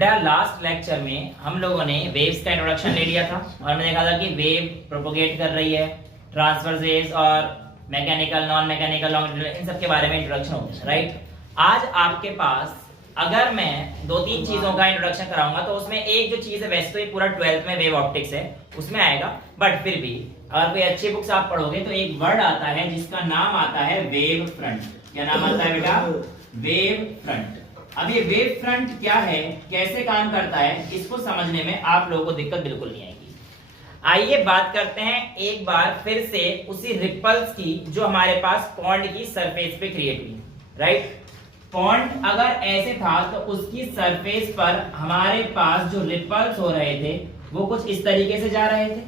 बेटा last lecture में हम लोगों ने वेव्स का इंट्रोडक्शन ले लिया था और हमने देखा था कि वेव प्रोपोगेट कर रही है, ट्रांसवर्स वेव्स और मैकेनिकल, नॉन मैकेनिकल, लॉन्गिट्यूडनल, इन सब के बारे में इंट्रोडक्शन हो गया, राइट। आज आपके पास अगर मैं दो तीन चीजों का इंट्रोडक्शन कराऊंगा तो उसमें एक जो चीज है, वैसे तो ये पूरा 12th में वेव ऑप्टिक्स है उसमें आएगा, बट फिर भी अगर कोई अच्छी बुक्स आप पढ़ोगे तो एक वर्ड आता है जिसका नाम आता है वेव फ्रंट। क्या नाम आता है बेटा? Wave front. अब ये वेव फ्रंट क्या है, कैसे काम करता है, इसको समझने में आप लोगों को दिक्कत बिल्कुल नहीं आएगी। आइए बात करते हैं एक बार फिर से उसी रिपल्स की जो हमारे पास पॉन्ड की सरफेस पे क्रिएट हुई, राइट। पॉन्ड अगर ऐसे था तो उसकी सरफेस पर हमारे पास जो रिपल्स हो रहे थे वो कुछ इस तरीके से जा रहे थे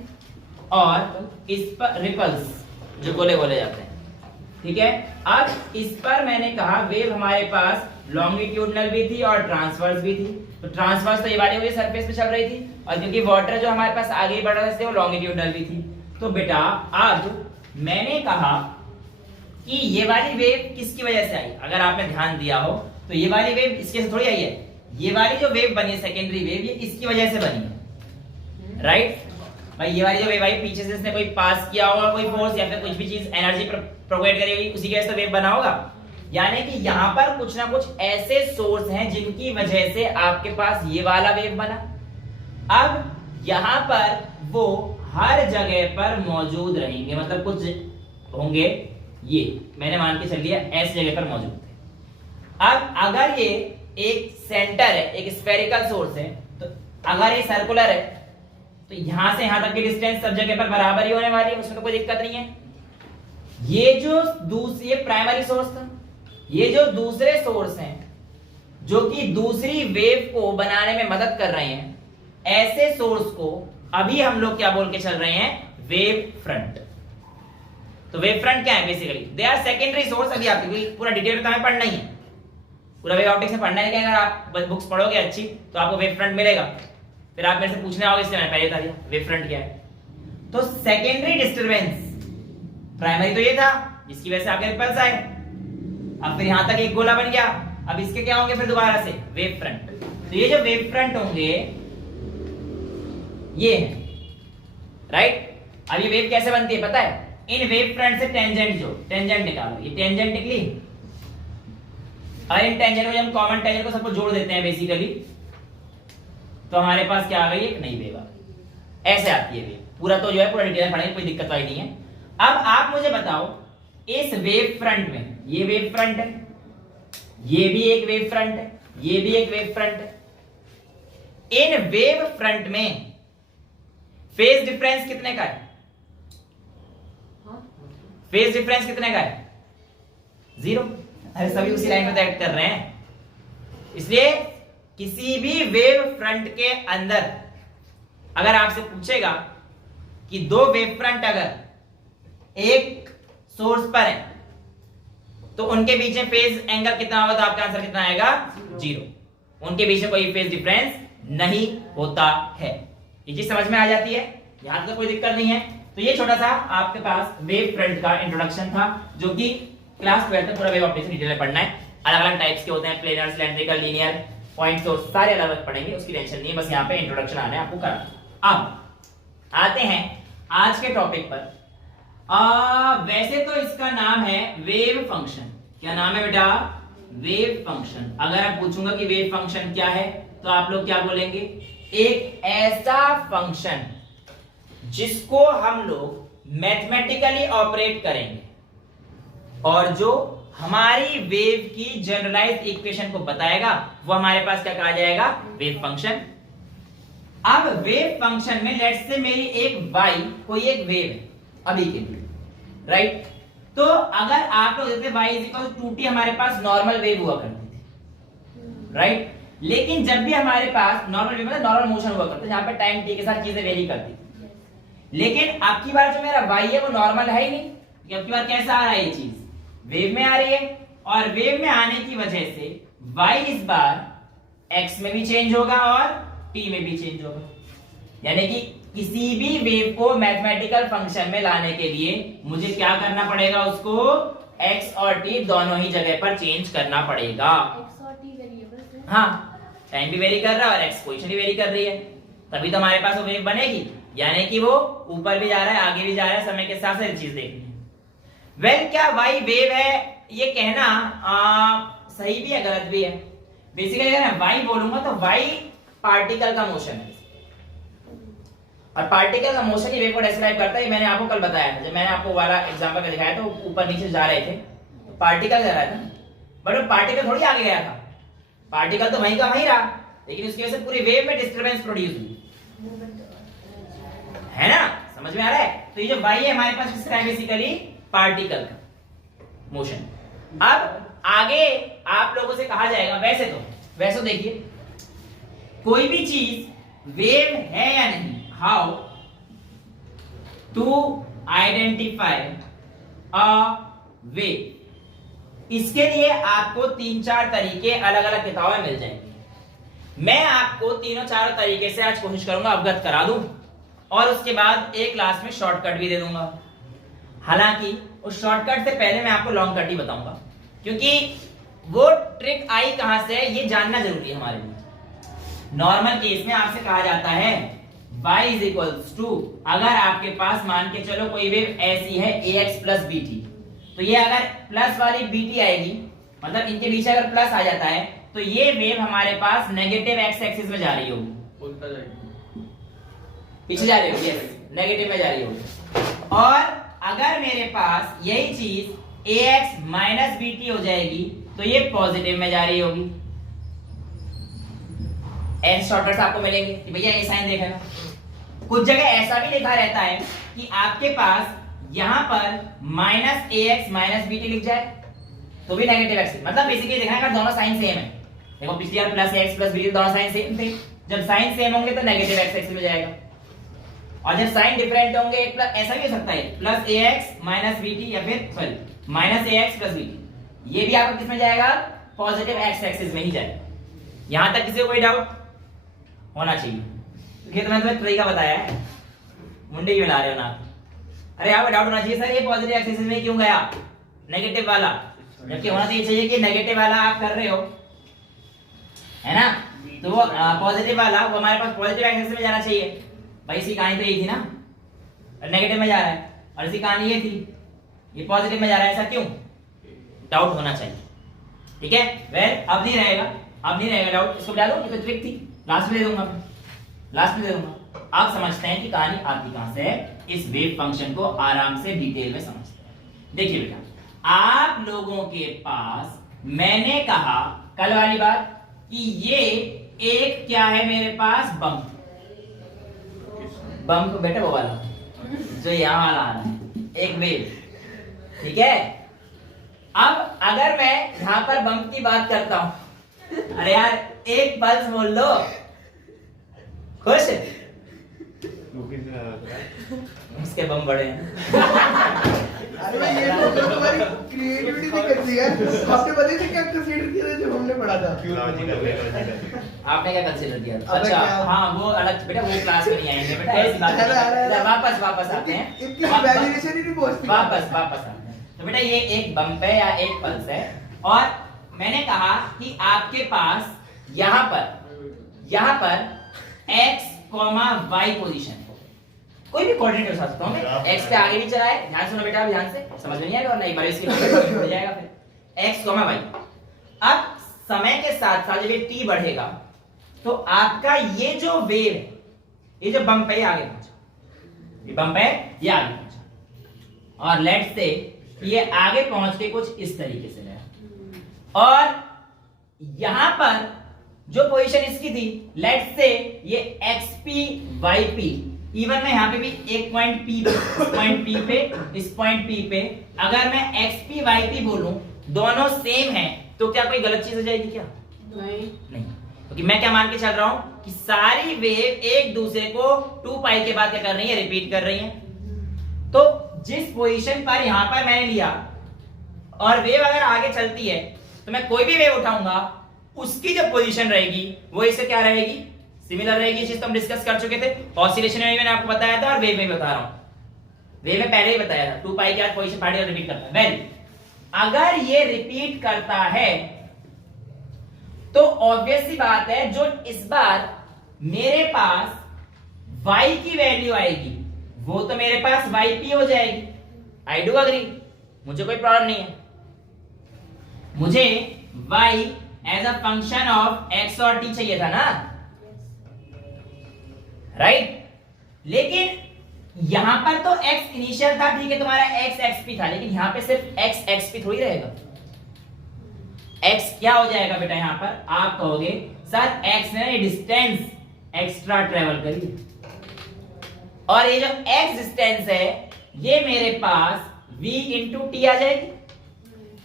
और इस पर रिपल्स जो गोले गोले जाते हैं, ठीक है। अब इस पर मैंने कहा वेव हमारे पास लॉन्गिट्यूडनल भी थी और ट्रांसवर्स भी थी। तो ट्रांसवर्स तो ये वाली हुई सरफेस पे चल रही थी और क्योंकि वाटर जो हमारे पास आगे बढ़ रहे थे वो लॉन्गिट्यूडनल भी थी। तो बेटा अब मैंने कहा कि ये वाली वेव किसकी वजह से आई, अगर आपने ध्यान दिया हो तो ये वाली वेव इसके से थोड़ी आई है, ये वाली जो वेव बनी है सेकेंडरी वेव ये इसकी वजह से बनी है, राइट। भाई ये वाली जो वेव आई पीछे से इसने कोई पास किया होगा, कोई फोर्स या फिर कुछ भी चीज एनर्जी प्रोवाइड करेगी, उसी की वजह से वेव बना होगा। यानी कि यहाँ पर कुछ ना कुछ ऐसे सोर्स हैं जिनकी वजह से आपके पास ये वाला वेव बना। अब यहाँ पर वो हर जगह पर मौजूद रहेंगे, मतलब कुछ होंगे, ये मैंने मान के चल लिया ऐसी जगह पर मौजूद थे। अब अगर ये एक सेंटर है, एक स्फेरिकल सोर्स है, तो अगर ये सर्कुलर है तो यहां से यहां तक की डिस्टेंस सब जगह पर बराबर ही होने वाली है, उसमें तो कोई दिक्कत नहीं है। ये जो दूसरी प्राइमरी सोर्स था, ये जो दूसरे सोर्स हैं जो कि दूसरी वेव को बनाने में मदद कर रहे हैं, ऐसे सोर्स को अभी हम लोग क्या बोल के चल रहे हैं? Wave front. तो वेव फ्रंट क्या है? Basically they are secondary source. अभी आपको पूरा डिटेल में हमें पढ़ना ही है, पूरा वेव ऑप्टिक्स में पढ़ना है, लेकिन अगर आप बुक्स पढ़ोगे अच्छी तो आपको वेव फ्रंट मिलेगा। फिर आप मेरे से पूछने आओगे, इसलिए मैं पहले बता दिया वेव फ्रंट क्या है। तो सेकेंडरी डिस्टरबेंस, प्राइमरी तो ये था जिसकी वजह से आपके रिपल्स आए, अब फिर यहां तक एक गोला बन गया, अब इसके क्या होंगे फिर दोबारा से? Wave front. तो ये जो वेव फ्रंट होंगे ये है, राइट। अब ये वेव कैसे बनती है पता है? इन वेव फ्रंट से टेंजेंट, जो टेंजेंट निकालो, ये टेंजेंट निकली और इन टेंजेंट को हम कॉमन टेंजेंट को सबको जोड़ देते हैं बेसिकली, तो हमारे पास क्या आ गई? एक नई वेव आ गई। ऐसे आती है वेव। पूरा तो जो है पूरा डिटेल में पढ़ेंगे, कोई दिक्कत आई नहीं है। अब आप मुझे बताओ, इस वेव फ्रंट में ये वेव फ्रंट है, ये भी एक वेव फ्रंट है, ये भी एक वेव फ्रंट है। इन वेव फ्रंट में फेज डिफरेंस कितने का है? फेज डिफरेंस कितने का है? 0। अरे सभी उसी लाइन पे एक्ट कर रहे हैं, इसलिए किसी भी वेव फ्रंट के अंदर अगर आपसे पूछेगा कि दो वेव फ्रंट अगर एक सोर्स पर है तो उनके बीच में फेज एंगल कितना होगा, तो आपका आंसर कितना आएगा? 0। उनके बीच में कोई फेज डिफरेंस नहीं होता है। ये चीज समझ में आ जाती है, यहां तक कोई दिक्कत नहीं है। तो ये छोटा सा आपके पास वेव फ्रंट का इंट्रोडक्शन था, जो कि क्लास 12 में पूरा वेव ऑप्टिक्स डिटेल में पढ़ना है। अलग अलग टाइप्स के होते हैं, planar, cylindrical, linear, point source, सारे अलग अलग पढ़ेंगे, उसकी टेंशन नहीं है, बस यहाँ पे इंट्रोडक्शन आना है आपको करना। अब आते हैं आज के टॉपिक पर। वैसे तो इसका नाम है वेव फंक्शन। क्या नाम है बेटा? Wave function. अगर मैं पूछूंगा कि वेव फंक्शन क्या है तो आप लोग क्या बोलेंगे? एक ऐसा फंक्शन जिसको हम लोग मैथमेटिकली ऑपरेट करेंगे और जो हमारी वेव की जनरलाइज्ड इक्वेशन को बताएगा, वो हमारे पास क्या कहा जाएगा? Wave function. अब वेव फंक्शन में लेट्स से मेरी एक y कोई एक वेव है अभी के लिए, राइट। तो अगर आप लोग देते y 2t हमारे पास नॉर्मल वेव हुआ करती थी, राइट। लेकिन जब भी हमारे पास नॉर्मल वेव मतलब नॉर्मल मोशन हुआ करता है, जहां पे टाइम t के साथ चीजें वेरी करती थी, लेकिन अब की बार जो मेरा y है वो नॉर्मल है ही नहीं। अब की बार कैसा आ रहा है? ये चीज वेव में आ रही है, और वेव में आने की वजह से y इस बार x में भी चेंज होगा और t में भी चेंज होगा। यानी कि किसी भी वेव को मैथमेटिकल फंक्शन में लाने के लिए मुझे क्या करना पड़ेगा? उसको x और t दोनों ही जगह पर चेंज करना पड़ेगा। x और t वेरिएबल्स हैं। हाँ, टाइम भी वेरी कर रहा है और एक्स पोजीशन भी वेरी कर रही है, तभी तो हमारे पास वो वेव बनेगी, यानी कि वो ऊपर भी जा रहा है आगे भी जा रहा है, समय के साथ साथ चीज देखनी है। वेल क्या वाई वेव है ये कहना सही भी है गलत भी है। बेसिकली अगर मैं वाई बोलूंगा तो वाई पार्टिकल का मोशन है, और पार्टिकल का मोशन ही वेव को डिस्क्राइब करता है। मैंने आपको कल बताया था, जब मैंने आपको वाला एग्जांपल में दिखाया तो ऊपर नीचे जा रहे थे, तो पार्टिकल जा रहा था, बट वो पार्टिकल थोड़ी आगे गया था, पार्टिकल तो वहीं का वहीं रहा, लेकिन उसकी वजह से पूरी वेव में डिस्टरबेंस प्रोड्यूस हुई, है ना, समझ में आ रहा है। तो ये जो वाई है हमारे पास किसका है, बेसिकली पार्टिकल का मोशन। अब आगे आप लोगों से कहा जाएगा, वैसे तो देखिए कोई भी चीज वेव है या नहीं, how to identify a wave, इसके लिए आपको 3-4 तरीके अलग अलग किताबों में मिल जाएंगे। मैं आपको तीनों चारों तरीके से आज कोशिश करूंगा अवगत करा दूं, और उसके बाद एक क्लास में शॉर्टकट भी दे दूंगा। हालांकि उस शॉर्टकट से पहले मैं आपको लॉन्ग कट ही बताऊंगा, क्योंकि वो ट्रिक आई कहां से ये जानना जरूरी है हमारे लिए। नॉर्मल केस में आपसे कहा जाता है y इज इक्वल्स टू, अगर आपके पास मान के चलो कोई वेव ऐसी है ax प्लस bt, तो ये अगर प्लस वाली bt आएगी, मतलब इनके बीच अगर प्लस आ जाता है तो ये वेव हमारे पास नेगेटिव x एक्सिस में जा रही होगी, उल्टा जाएगी, पीछे जा रही होगी, नेगेटिव में जा रही होगी। और अगर मेरे पास यही चीज ax माइनस bt हो जाएगी तो ये पॉजिटिव में जा रही होगी। एन शॉर्टकट्स आपको मिलेंगे कि भैया ये साइन देखना। कुछ जगह ऐसा भी लिखा रहता है कि आपके पास यहां पर माइनस ax माइनस bt लिख जाए तो भी नेगेटिव एक्स, मतलब बेसिकली देखना है दोनों साइन सेम है। देखो पिछली बार प्लस ax प्लस bt दोनों साइन सेम थे, जब साइन सेम होंगे तो नेगेटिव एक्स एक्सिस में जाएगा, और जब साइन डिफरेंट होंगे एक प्लस ऐसा भी हो सकता है प्लस ax माइनस bt, या फिर sorry minus ax plus bt, ये भी आपका किसमें जाएगा, पॉजिटिव एक्स एक्सिस में ही जाएगा। यहां तक किसी को कोई डाउट होना चाहिए, क्योंकि तो मैं तुम्हें तरीका बताया है, मुंडे क्यों ला रहे हो ना, अरे यहाँ पे डाउट होना चाहिए सर ये पॉजिटिव एक्सिस में क्यों गया नेगेटिव वाला, जबकि होना तो ये चाहिए कि नेगेटिव वाला आप कर रहे हो, है ना, तो वो पॉजिटिव वाला वो हमारे पास पॉजिटिव एक्सिस में जाना चाहिए। भाई इसी कहानी तो यही थी ना, नेगेटिव में जा रहा है, और इसी कहानी ये थी ये पॉजिटिव में जा रहा है, ऐसा क्यों, डाउट होना चाहिए, ठीक है। वेल अब नहीं रहेगा डाउट, इसको बता दो, ये तो ट्रिक थी, लास्ट में दे दूंगा, लास्ट में दे दूंगा। आप समझते हैं कि कहानी आती कहां से है, इस वेव फंक्शन को आराम से डिटेल में समझते हैं। देखिए बेटा, आप लोगों के पास मैंने कहा कल वाली बात कि ये एक क्या है मेरे पास, बम्प बेटा वो वाला जो यहां वाला आ रहा है, एक वेव, ठीक है। अब अगर मैं यहां पर बम्प की बात करता हूं, अरे यार एक पल्स बोल लो, खुश, उसके बम बड़े हैं। अरे ये तो तुम्हारी क्रिएटिविटी दिख रही है, आपने बताया था क्या कंसीडर किया जब हमने पढ़ा था, आपने क्या कंसीडर किया था? अच्छा हाँ वो अलग बेटा, वो क्लास में नहीं आएंगे बेटा, ऐसी बात नहीं, वापस आते हैं, इनकी इमेजिनेशन ही नहीं पहुंचती, वापस आते हैं। तो बेटा ये एक बम्प है या एक पल्स है, और मैंने कहा कि आपके पास यहां पर x, y पोजीशन कोई भी कोऑर्डिनेट हो सकता हूं मैं, x पे आगे भी चला है, ध्यान सुनो बेटा, ध्यान से समझ में नहीं आएगा और नहीं बार इसके हो जाएगा फिर x, y। अब समय के साथ साथ जब ये t बढ़ेगा तो आपका ये जो वेव है, ये जो बम्प है ये आगे पहुंचा, ये बम्प है ये आगे पहुंचा, और लेट्स से ये आगे पहुंच के कुछ इस तरीके से गया, और यहां पर जो पोजीशन इसकी थी लेट्स से ये xp yp, इवन मैं यहां पे भी एक पॉइंट p पे इस पॉइंट p पे अगर मैं xp yp बोलूं दोनों सेम हैं तो क्या कोई गलत चीज हो जाएगी क्या? नहीं, क्योंकि मैं क्या मान के चल रहा हूं कि सारी वेव एक दूसरे को 2 पाई के बाद क्या कर रही है, रिपीट कर रही हैं। तो जिस पोजीशन पर यहां पर मैंने लिया और वेव अगर आगे चलती है तो मैं कोई भी वेव उठाऊंगा उसकी जो पोजीशन रहेगी वो इससे क्या रहेगी, सिमिलर रहेगी। चीज तो हम डिस्कस कर चुके थे, ऑसिलेशन में मैंने आपको बताया था और वेव में बता रहा हूं, वेव में पहले ही बताया था 2 पाई के बाद पोजीशन पार्टिकल रिपीट करता है। वेल अगर ये रिपीट करता है तो ऑब्वियस सी बात है, जो इस बार मेरे पास y की वैल्यू आएगी वो तो मेरे पास yp हो जाएगी। आई डू अग्री, मुझे कोई प्रॉब्लम नहीं है। मुझे y as a function of x और t चाहिए था ना, राइट? लेकिन यहां पर तो x इनिशियल था, ठीक है, तुम्हारा x xp था, लेकिन यहां पे सिर्फ x xp थोड़ी रहेगा। x क्या हो जाएगा बेटा? यहां पर आप कहोगे सर x ने डिस्टेंस एक्स्ट्रा ट्रेवल करी, और ये जो x डिस्टेंस है ये मेरे पास v इंटू टी आ जाएगी।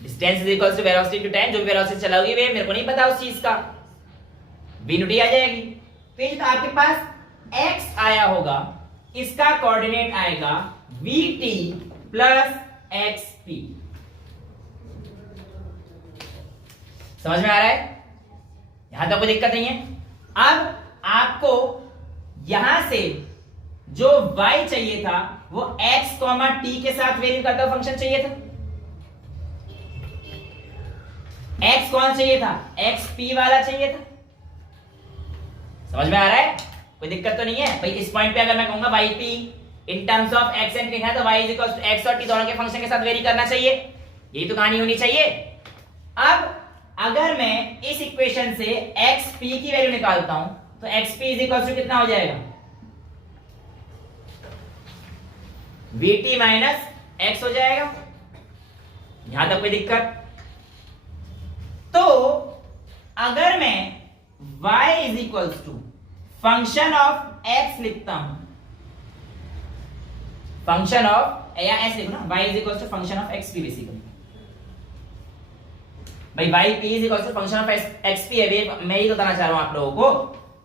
Distance is equal to velocity to time, जो भी वेलोसिटी चला हुई है मेरे को नहीं पता उस चीज का, v इंटू टी आ जाएगी। तो ये जो आपके पास x आया होगा इसका कोऑर्डिनेट आएगा vt प्लस xp। समझ में आ रहा है? यहां तक कोई दिक्कत नहीं है। अब आपको यहां से जो y चाहिए था वो x, t के साथ वेरी करता हुआ फंक्शन चाहिए था। x कौन चाहिए था? xp वाला चाहिए था। समझ में आ रहा है? कोई दिक्कत तो नहीं है भाई। इस पॉइंट पे अगर मैं कहूंगा yp in terms of x and t है तो y is equal to x और t दोनों के फंक्शन के साथ वेरी करना चाहिए। यही तो कहानी होनी चाहिए। अब अगर मैं इस इक्वेशन से xp की वैल्यू निकालता हूं तो xp इज इक्वल टू कितना हो जाएगा? vt माइनस x हो जाएगा। यहां तक कोई दिक्कत? तो अगर मैं y is equal to function of x लिखता हूं, फंक्शन ऑफ या ऐसे लिखो ना, y is equal to function of xp basically. भाई yp is equal to function of xp है, मैं ही बताना चाह रहा हूं आप लोगों को।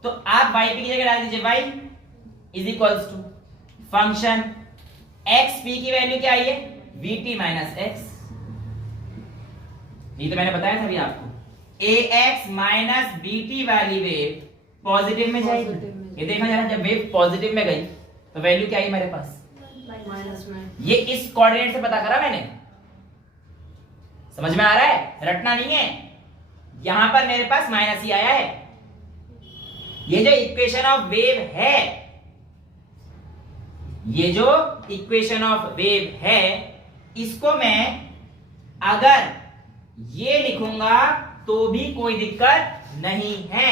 तो आप yp की जगह डाल दीजिए y is equal to function xp की वैल्यू क्या आई है? vt minus x। ये तो मैंने बताया था अभी आपको, ax माइनस bt वाली वेव पॉजिटिव में जाएगी। ये देखना जरा, जब वेव पॉजिटिव में गई तो वैल्यू क्या आई मेरे पास? माइनस में। ये इस कोऑर्डिनेट से पता करा मैंने। समझ में आ रहा है? रटना नहीं है। यहां पर मेरे पास माइनस ही आया है। ये जो इक्वेशन ऑफ वेव है, ये जो इक्वेशन ऑफ वेव है, इसको मैं अगर ये लिखूंगा तो भी कोई दिक्कत नहीं है।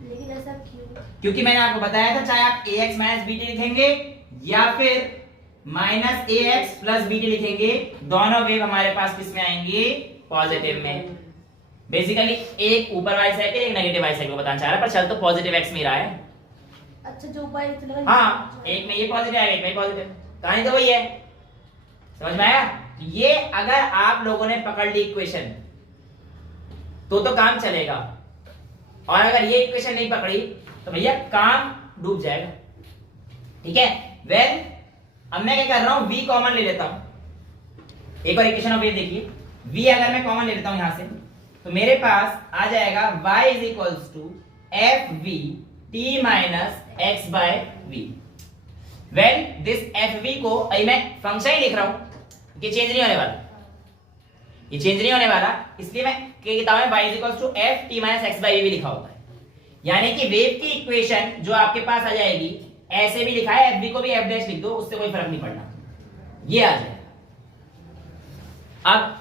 लेकिन ऐसा क्यों? क्योंकि मैंने आपको बताया था, चाहे आप ax माइनस bt लिखेंगे या फिर माइनस ax प्लस bt लिखेंगे, दोनों वेव हमारे पास किस में आएंगी? पॉजिटिव में। बेसिकली एक ऊपर वाली साइड एक नेगेटिव वाली साइड को बताना चाह रहा है, पर चल तो पॉजिटिव x में रहा है। अच्छा, जो ऊपर एक लगा, हाँ, एक में ये पॉजिटिव है, एक में पॉजिटिव, कहानी तो वही है। समझ में आया? ये अगर आप लोगों ने पकड़ ली इक्वेशन तो काम चलेगा, और अगर ये इक्वेशन नहीं पकड़ी तो भैया काम डूब जाएगा। ठीक है? वेल, अब मैं क्या कर रहा हूं, v कॉमन ले लेता हूं। एक और इक्वेशन ऑफ वेव देखिए, v अगर मैं कॉमन ले लेता हूं यहां से तो मेरे पास आ जाएगा y is equals to F V T minus X by V. Well, this F V को मैं फंक्शन ही लिख रहा हूं, ये चेंज नहीं होने वाला, ये चेंज नहीं होने वाला, इसलिए मैं किताब में y is equals to F T minus X by V भी लिखा होता है। यानी कि वेव की इक्वेशन जो आपके पास आ जाएगी, ऐसे भी लिखा है, एफ वी को भी एफ डैश लिख दो, उससे कोई फर्क नहीं पड़ना, ये आ जाएगा। अब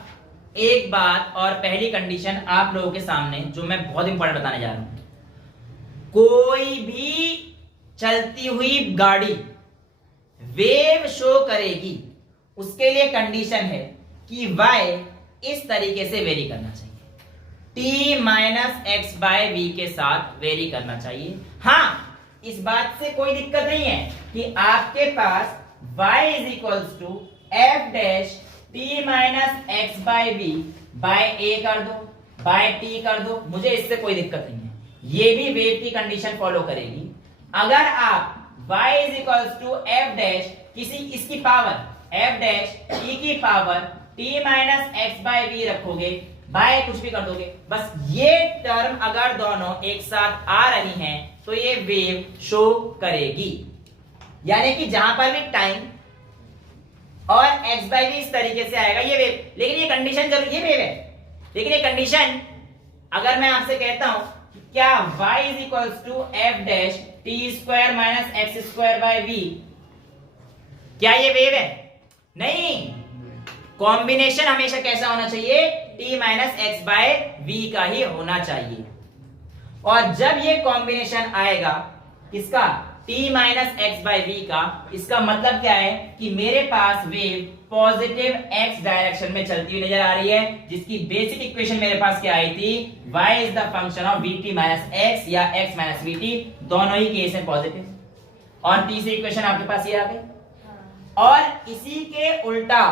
एक बात और पहली कंडीशन आप लोगों के सामने जो मैं बहुत इंपॉर्टेंट बताने जा रहा हूं, कोई भी चलती हुई गाड़ी वेव शो करेगी, उसके लिए कंडीशन है कि y इस तरीके से वेरी करना चाहिए, t minus X by V के साथ वेरी करना चाहिए। हाँ, इस बात से कोई दिक्कत नहीं है कि आपके पास y is equals to F dash t minus X by V by a कर दो, बाय t कर दो, मुझे इससे कोई दिक्कत नहीं है, ये भी वेव की कंडीशन फॉलो करेगी। अगर आप y is equals to F dash किसी इसकी पावर f डैश e की power t minus X by V रखोगे, बाय कुछ भी कर दोगे, बस ये टर्म अगर दोनों एक साथ आ रही हैं तो ये वेव शो करेगी। यानी कि जहां पर भी टाइम और x बाय वी इस तरीके से आएगा ये वेव, लेकिन ये कंडीशन जरूर, ये वेव है, लेकिन ये कंडीशन, अगर मैं आपसे कहता हूं कि क्या y is equals to F dash T square minus X square by V, क्या ये वेव है? नहीं। कॉम्बिनेशन हमेशा कैसा होना चाहिए? t minus X by V का ही होना चाहिए। और जब ये कॉम्बिनेशन आएगा किसका? t minus X by V का, इसका मतलब क्या है कि मेरे पास वेव पॉजिटिव x डायरेक्शन में चलती हुई नजर आ रही है, जिसकी बेसिक इक्वेशन मेरे पास क्या आई थी? y is the function of vt minus x या x माइनस vt, दोनों ही केस में पॉजिटिव। और तीसरी इक्वेशन आपके पास ये आ गई। और इसी के उल्टा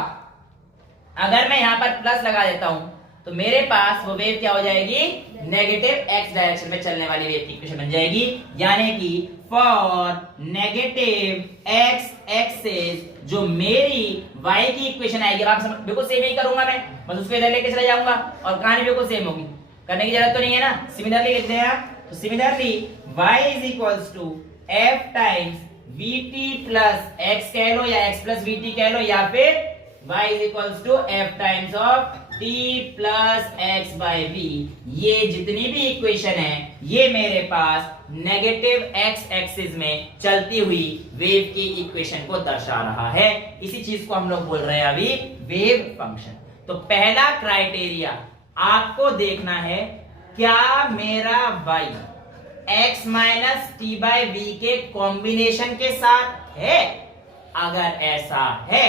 अगर मैं यहां पर प्लस लगा देता हूं तो मेरे पास वो वेव क्या हो जाएगी? नेगेटिव x डायरेक्शन में चलने वाली वेव की इक्वेशन बन जाएगी। यानी कि फॉर नेगेटिव x एक्सिस जो मेरी y की इक्वेशन आएगी, अब आप बिल्कुल सेम ही करूंगा मैं, बस उसको इधर लेके चला जाऊंगा और कहानी बिल्कुल सेम होगी, करने की जरूरत तो नहीं है ना। सिमिलरली लिखते हैं आप, तो similarly y is equals to f times vt plus x कह लो या x प्लस vt कह लो, या फिर y is equals to f times of t plus x by v। ये जितनी भी इक्वेशन है ये मेरे पास नेगेटिव x एक्सिस में चलती हुई वेव की इक्वेशन को दर्शा रहा है। इसी चीज को हम लोग बोल रहे हैं अभी वेव फंक्शन। तो पहला क्राइटेरिया आपको देखना है, क्या मेरा y x minus T by V के कॉम्बिनेशन के साथ है? अगर ऐसा है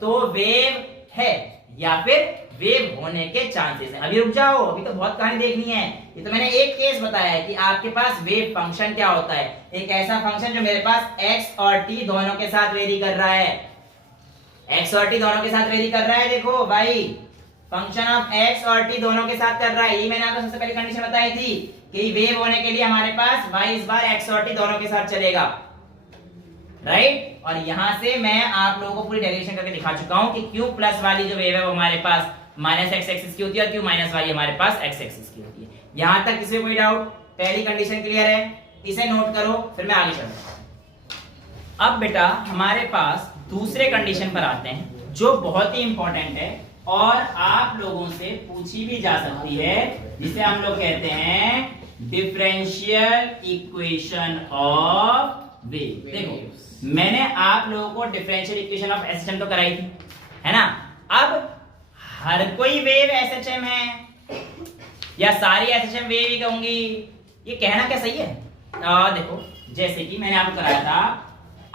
तो वेव है या फिर वेव होने के चांसेस हैं। अभी रुक जाओ, अभी तो बहुत कहानी देखनी है। ये तो मैंने एक केस बताया है कि आपके पास वेव फंक्शन क्या होता है, एक ऐसा फंक्शन जो मेरे पास x और t दोनों के साथ वेरी कर रहा है। x और t दोनों के साथ वेरी कर रहा है, देखो भाई फंक्शन ऑफ x और t दोनों के साथ कर रहा है। ये मैंने आपको सबसे पहले कंडीशन बताई थी कि वेव होने के लिए हमारे पास y इस बार x और t दोनों के साथ चलेगा, राइट। और यहां से मैं आप लोगों को पूरी डेरिवेशन करके दिखा चुका हूं कि क्यों प्लस वाली जो वेव है वो हमारे पास माइनस एक्स एक्सिस की होती है और क्यों माइनस वाली हमारे पास एक्स एक्सिस की होती है। यहां तक किसी को कोई डाउट? पहली कंडीशन क्लियर है, इसे नोट करो, फिर मैं आगे चलता हूं। अब बेटा हमारे पास दूसरे कंडीशन पर आते हैं जो बहुत ही इंपॉर्टेंट है और आप लोगों से पूछी भी जा सकती है, जिसे हम लोग कहते हैं डिफरेंशियल इक्वेशन ऑफ वेव। देखो मैंने आप लोगों को डिफरेंशियल इक्वेशन ऑफ एसएचएम तो कराई थी, है ना। अब हर कोई वेव एसएचएम है या सारी एसएचएम वेव ही कहूंगी, ये कहना क्या सही है? देखो जैसे कि मैंने आपको कराया था,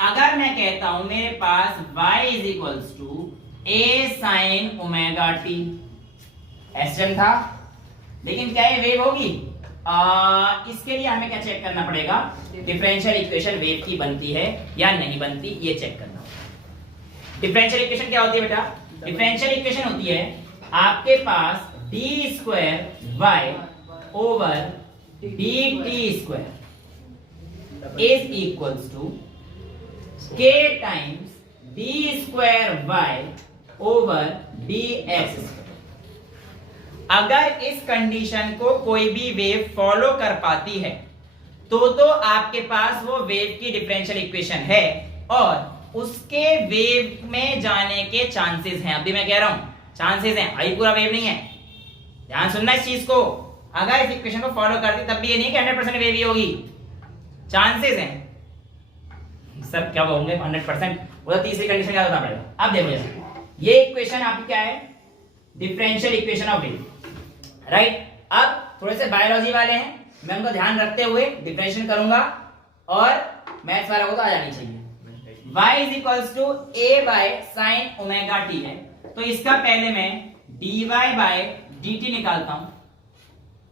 अगर मैं कहता हूं मेरे पास y is equals to a sin omega t, SHM था, लेकिन क्या ये वेव होगी? इसके लिए हमें क्या चेक करना पड़ेगा? डिफरेंशियल इक्वेशन वेव की बनती है या नहीं बनती, ये चेक करना होगा। डिफरेंशियल इक्वेशन क्या होती है बेटा? डिफरेंशियल इक्वेशन होती है आपके पास D square Y over D T square is equals to K times D square Y over D X. अगर इस कंडीशन को कोई भी वेव फॉलो कर पाती है तो आपके पास वो वेव की डिफरेंशियल इक्वेशन है और उसके वेव में जाने के चांसेस हैं। अभी मैं कह रहा हूं चांसेस हैं, अभी पूरा वेव नहीं है, ध्यान सुनना इस चीज को। अगर इस इक्वेशन को फॉलो करती तब भी ये नहीं कि 100% वेव ही होगी, चांसेस हैं। सब क्या होंगे 100%, वो तो तीसरी कंडीशन का होना पड़ेगा। अब देखो ये इक्वेशन आपकी क्या है? Differential equation of wave, right. अब थोड़े से बायोलॉजी वाले हैं, मैं उनको ध्यान रखते हुए डिफरेंशिएशन करूंगा और मैथ्स वालों को तो आ जानी चाहिए। y is equals to a by sine omega t है, तो इसका पहले मैं dy बाय dt निकालता हूं,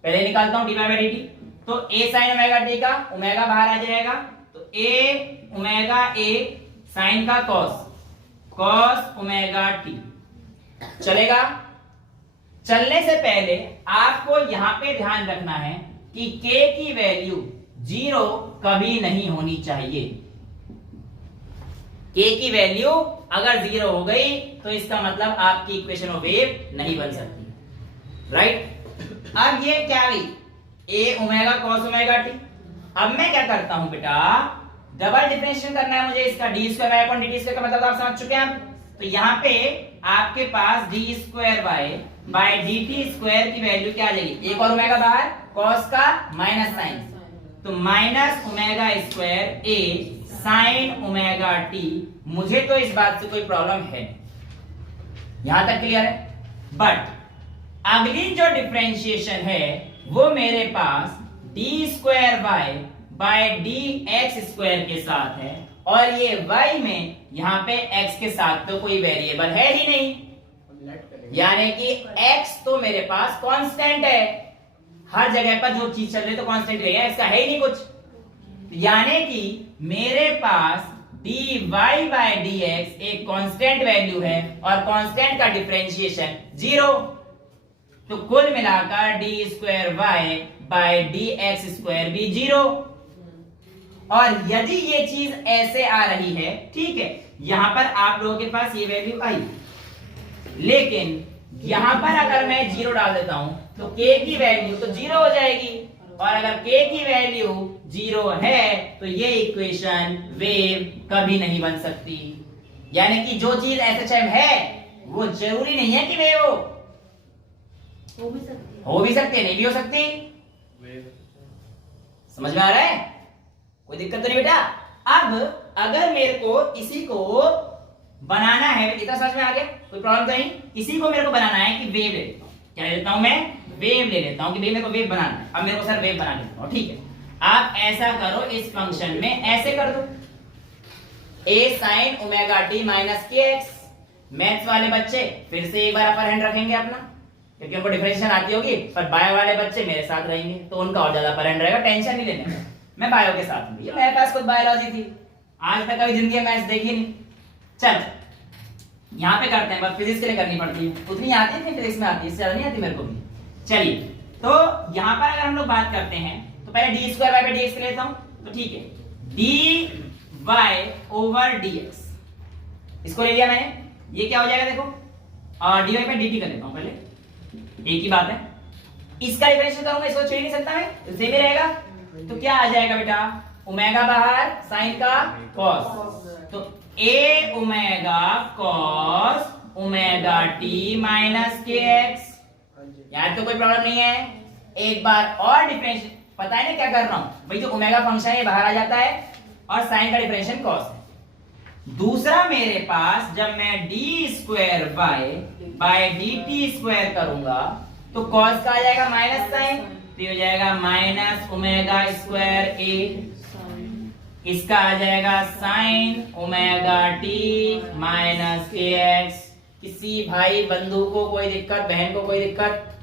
पहले निकालता हूं dy बाय dt। तो a साइन ओमेगा t का ओमेगा बाहर आ जाएगा, तो a ओमेगा a साइन का cos ओमेगा t चलेगा। चलने से पहले आपको यहां पे ध्यान रखना है कि k की वैल्यू 0 कभी नहीं होनी चाहिए। k की वैल्यू अगर 0 हो गई तो इसका मतलब आपकी इक्वेशन ऑफ वेव नहीं बन सकती, राइट। अब ये क्या हुई? a omega cos omega t। अब मैं क्या करता हूं बेटा, डबल डिफरेंशिएशन करना है मुझे इसका, D square bye dt square का मतलब आप समझ चुके हैं। तो यहां पे आपके पास D square by by dt square की वैल्यू क्या आ जाएगी, एक और ओमेगा बाहर, cos का माइनस साइन, तो minus omega square a sine omega t। मुझे तो इस बात से कोई प्रॉब्लम है, यहां तक क्लियर है। बट अगली जो डिफरेंशिएशन है वो मेरे पास D square Y by D X square के साथ है, और ये y में यहाँ पे x के साथ तो कोई वेरिएबल है ही नहीं, यानी कि x तो मेरे पास कांस्टेंट है, हर जगह पर जो चीज चल रही है तो कांस्टेंट रहेगा, x का है ही नहीं कुछ, यानी कि मेरे पास dy बाय dx एक कांस्टेंट वैल्यू है और कांस्टेंट का डिफरेंशिएशन 0, तो कुल मिलाकर D square Y by D X square भी 0। और यदि ये चीज ऐसे आ रही है, ठीक है, यहां पर आप लोगों के पास ये वैल्यू आई, लेकिन यहां पर अगर मैं 0 डाल देता हूं तो k की वैल्यू तो 0 हो जाएगी, और अगर k की वैल्यू 0 है तो ये इक्वेशन वेव कभी नहीं बन सकती, यानी कि जो चीज SHM है वो जरूरी नहीं है कि वेव हो भी सकती है, हो भी सकती है, नहीं भी हो सकती। समझ में आ रहा है, कोई दिक्कत तो नहीं बेटा। अब अगर मेरे को इसी को बनाना है, इतना समझ में आ गया, कोई प्रॉब्लम तो नहीं। इसी को मेरे को बनाना है कि वेव ले लेता हूं, क्या ले लेता हूं मैं, वेव ले लेता हूं कि मेरे को वेव बनाना है। अब मेरे को सर वेव बना लेता हूं, ठीक है, आप ऐसा करो, इस फंक्शन में ऐसे कर दो, a sin omega t minus kx। Maths वाले बच्चे फिर से एक बार अपर हैंड रखेंगे अपना, क्योंकि उनको डिफरेंशिएशन आती होगी, पर बायो वाले बच्चे मेरे साथ रहेंगे तो उनका और ज्यादा अपर हैंड रहेगा, टेंशन नहीं लेने का। मैं बायो के साथ हूं, ये मेरे पास खुद बायोलॉजी थी, आज तक कभी जिंदगी में मैथ्स देखी नहीं। चल यहां पे करते हैं, बस फिजिक्स के लिए करनी पड़ती है, उतनी आती है फिजिक्स में, आती है, इससे ज्यादा नहीं आती मेरे को भी। चलिए, तो यहां पर अगर हम लोग बात करते हैं तो पहले D square Y by DX लेता हूं, तो ठीक है, डी वाई ओवर डीएक्स, इसको ले लिया मैंने, ये क्या हो जाएगा देखो, डी वाई बाय डी कर लेता हूं पहले, एक ही बात है, इसका डिफरेंशिएट करूंगा, इसको छोड़ नहीं सकता मैं, तो सेम ही रहेगा, तो क्या आ जाएगा बेटा, ओमेगा बाहर, साइन का कॉस, तो a omega cos omega t minus K x, यार तो कोई प्रॉब्लम नहीं है। एक बार और डिफरेंशिएट, पता है ना क्या कर रहा हूं भाई, जो ओमेगा फंक्शन है ये बाहर आ जाता है और साइन का डिफरेंशिएशन कॉस है। दूसरा मेरे पास जब मैं D square Y by D T square करूंगा तो कॉस का आ जाएगा माइनस साइन, तो ये हो जाएगा माइनस ओमेगा स्क्वायर a, इसका आ जाएगा sign omega T minus K x. किसी भाई बंधु को कोई दिक्कत, बहन को कोई दिक्कत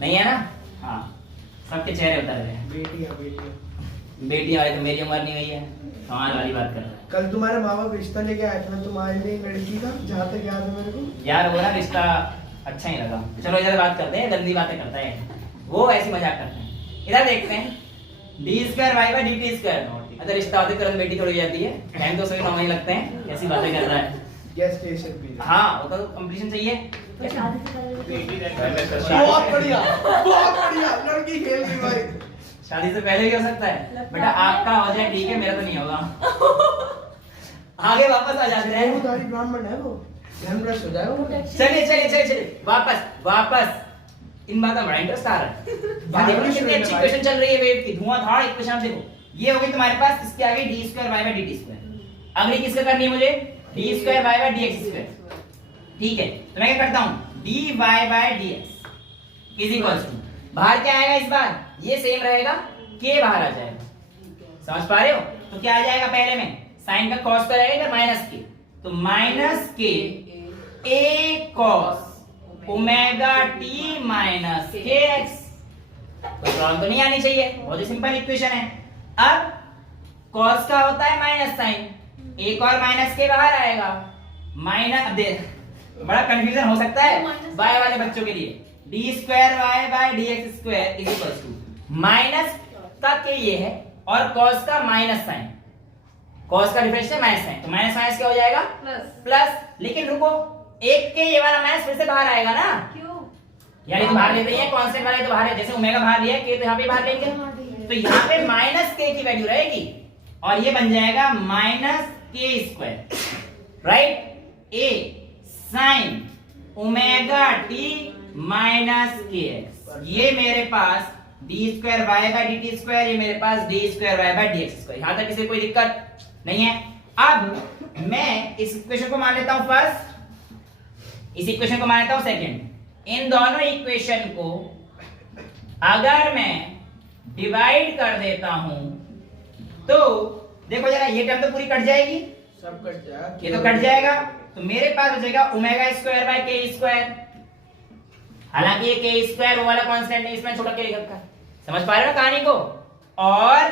नहीं है ना? हाँ, सबके चेहरे उतर रहे हैं। बेटियां वाली तो मेरी उम्र नहीं हुई है, हमारी वाली बात कर रहा है। कल तुम्हारे माँ बाप रिश्ता लेके आए थे तुम्हारे लिए, लड़की का, जहाँ तक याद है मेरे को। यार वो ना रिश्ता अच्छा ही लगा, चलो इधर बात करते हैं, गंदी बातें करता है वो, ऐसी मजाक करते हैं। इधर देखते हैं, D square Y by D T square, अगर रिश्ता होते तुरंत बेटी थोड़ी हो जाती है, टाइम तो सभी नॉर्मल लगते हैं, कैसी बातें कर रहा है। हाँ, वो तो कंप्लीशन चाहिए। तो शादी से पहले बहुत बढ़िया, बहुत बढ़िया, लड़की खेल गई भाई। शादी से पहले भी हो सकता है बेटा, आपका हो जाए ठीक है, मेरा तो नहीं होगा। आगे वापस आ जाते हैं, वो तुम्हारी ब्राह्मण है वो, ध्यान ब्रश हो जाएगा। चलिए चलिए चलिए चलिए वापस इन बातों में बड़ा इंटरेस्ट आ रहा है। देखो कितनी अच्छी क्वेश्चन चल रही है वेव की, धुआंधार इक्वेशन। देखो ये होगी तुम्हारे पास, इसके आगे D square Y by D T square, अगली किसका करनी है मुझे, D square Y by D X square, ठीक है। तो मैं क्या करता हूं, D Y by D X is equal to, बाहर क्या आएगा इस बार, ये सेम रहेगा, के बाहर आ जाएगा, समझ पा रहे हो? तो क्या आ जाएगा, पहले में साइन का कॉस पर आएगा इधर माइनस के, तो माइनस के ए cos omega T minus K x. कोई प्रॉब्लम तो नहीं आनी चाहिए, बहुत ही सिंपल इक्वेशन है। अब कॉस का होता है माइनस साइन, एक और माइनस के बाहर आएगा, माइनस, बड़ा कंफ्यूजन हो सकता है वाई वाले बच्चों के लिए, D square Y by D X square is equal to minus का के ये है और कॉस का माइनस साइन, कॉस का डिफरेंशियल माइनस साइन, तो माइनस माइनस क्या हो जाएगा प्लस। लेकिन रुको, एक के ये वाला माइनस फिर से बाहर आएगा ना, क्यों? यानी तो बाहर लेते हैं, कांस्टेंट वाले तो बाहर है, जैसे ओमेगा बाहर लिया के तो यहाँ पे बाहर लेंगे, तो यहाँ पे माइनस के की वैल्यू रहेगी और ये बन जाएगा minus K square, right. A sine omega T minus K X, ये मेरे पास D square Y by D T square, ये मेरे पास D square Y by D X square. यहां तक किसी कोई दिक्कत नहीं है। अब मैं इस इक्वेशन को मान लेता हूं फर्स्ट, इस इक्वेशन को मान लेता हूं सेकंड। इन दोनों इक्वेशन को अगर मैं डिवाइड कर देता हूं तो देखो जरा, ये टर्म तो पूरी कट जाएगी, सब कट जाएगा, ये तो कट जाएगा, तो मेरे पास बचेगा ओमेगा स्क्वायर बाय के स्क्वायर। हालांकि ये के स्क्वायर वो वाला कांस्टेंट है, इसमें छोटा के लिख रखा है। समझ पा रहे हो कहानी को? और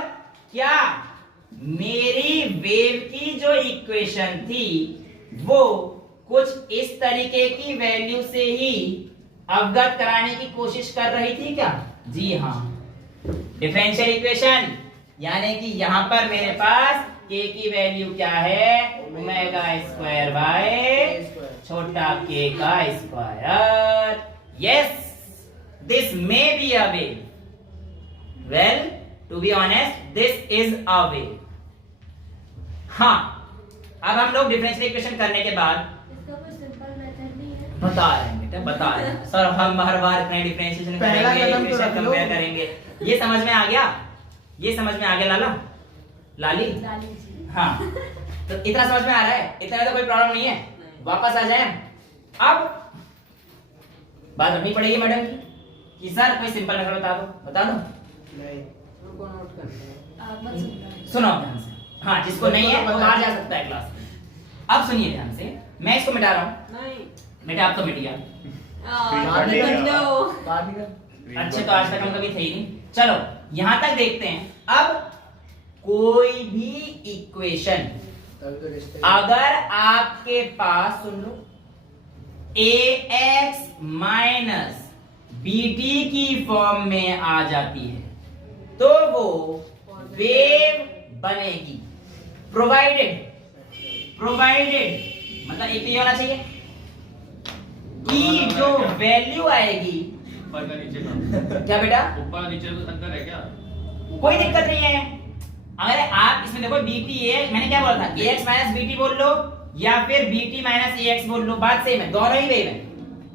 क्या मेरी वेव की जो इक्वेशन थी वो कुछ इस तरीके की वैल्यू से ही अवगत कराने की कोशिश कर रही थी क्या? जी हाँ, डिफरेंशियल इक्वेशन, यानी कि यहां पर मेरे पास k की वैल्यू क्या है? ओमेगा स्क्वायर बाय छोटा k का स्क्वायर। Yes, this may be a wave. Well, to be honest, this is a wave. हाँ, अब हम लोग डिफरेंशियल इक्वेशन करने के बाद इसका कोई सिंपल मेथड नहीं है। बता रहे हैं बेटा, बता रहे हैं सर, हम हर बार इतना डिफरेंशिएशन पहला करेंगे, कदम तो इक्वेशन रख लो। कंपेयर करेंगे। ये समझ में आ गया? ये समझ में आ गया लाला? लाली? लाली जी। हाँ, तो इतना समझ में आ रहा है, इतना तो कोई प्रॉब्लम नहीं है। वापस आ जाए। अब बात रखनी पड़ेगी मैडम की कि सर कोई सिंपल मेथड बता दो, बता दो। नहीं, आप मत सुनना। सुनो ध्यान से। हाँ, जिसको नहीं है वो बाहर जा सकता है क्लास में। अब सुनिए ध्यान से, मैं इसको मिटा रहा हूँ। नहीं बेटा आप तो मिट गया। बाहर निकल निकल जाओ। बाहर निकल। अच्छे तो आज तक हम कभी थे ही नहीं। चलो यहां तक देखते हैं। अब कोई भी इक्वेशन तभी तो रिश्ते अगर आपके पास, सुन लो, ax माइनस bt की फॉर्म में आ जाती है तो वो वेव बनेगी, प्रोवाइडेड मतलब एक तो ये होना चाहिए कि जो वैल्यू आएगी, ऊपर का नीचे का, क्या बेटा, ऊपर नीचे का अंतर है क्या? कोई दिक्कत नहीं है। अगर आप इसमें देखो bt है, मैंने क्या बोला था, ax माइनस bt बोल लो या फिर bt माइनस ax बोल लो, बात सेम है, दोनों ही वेव है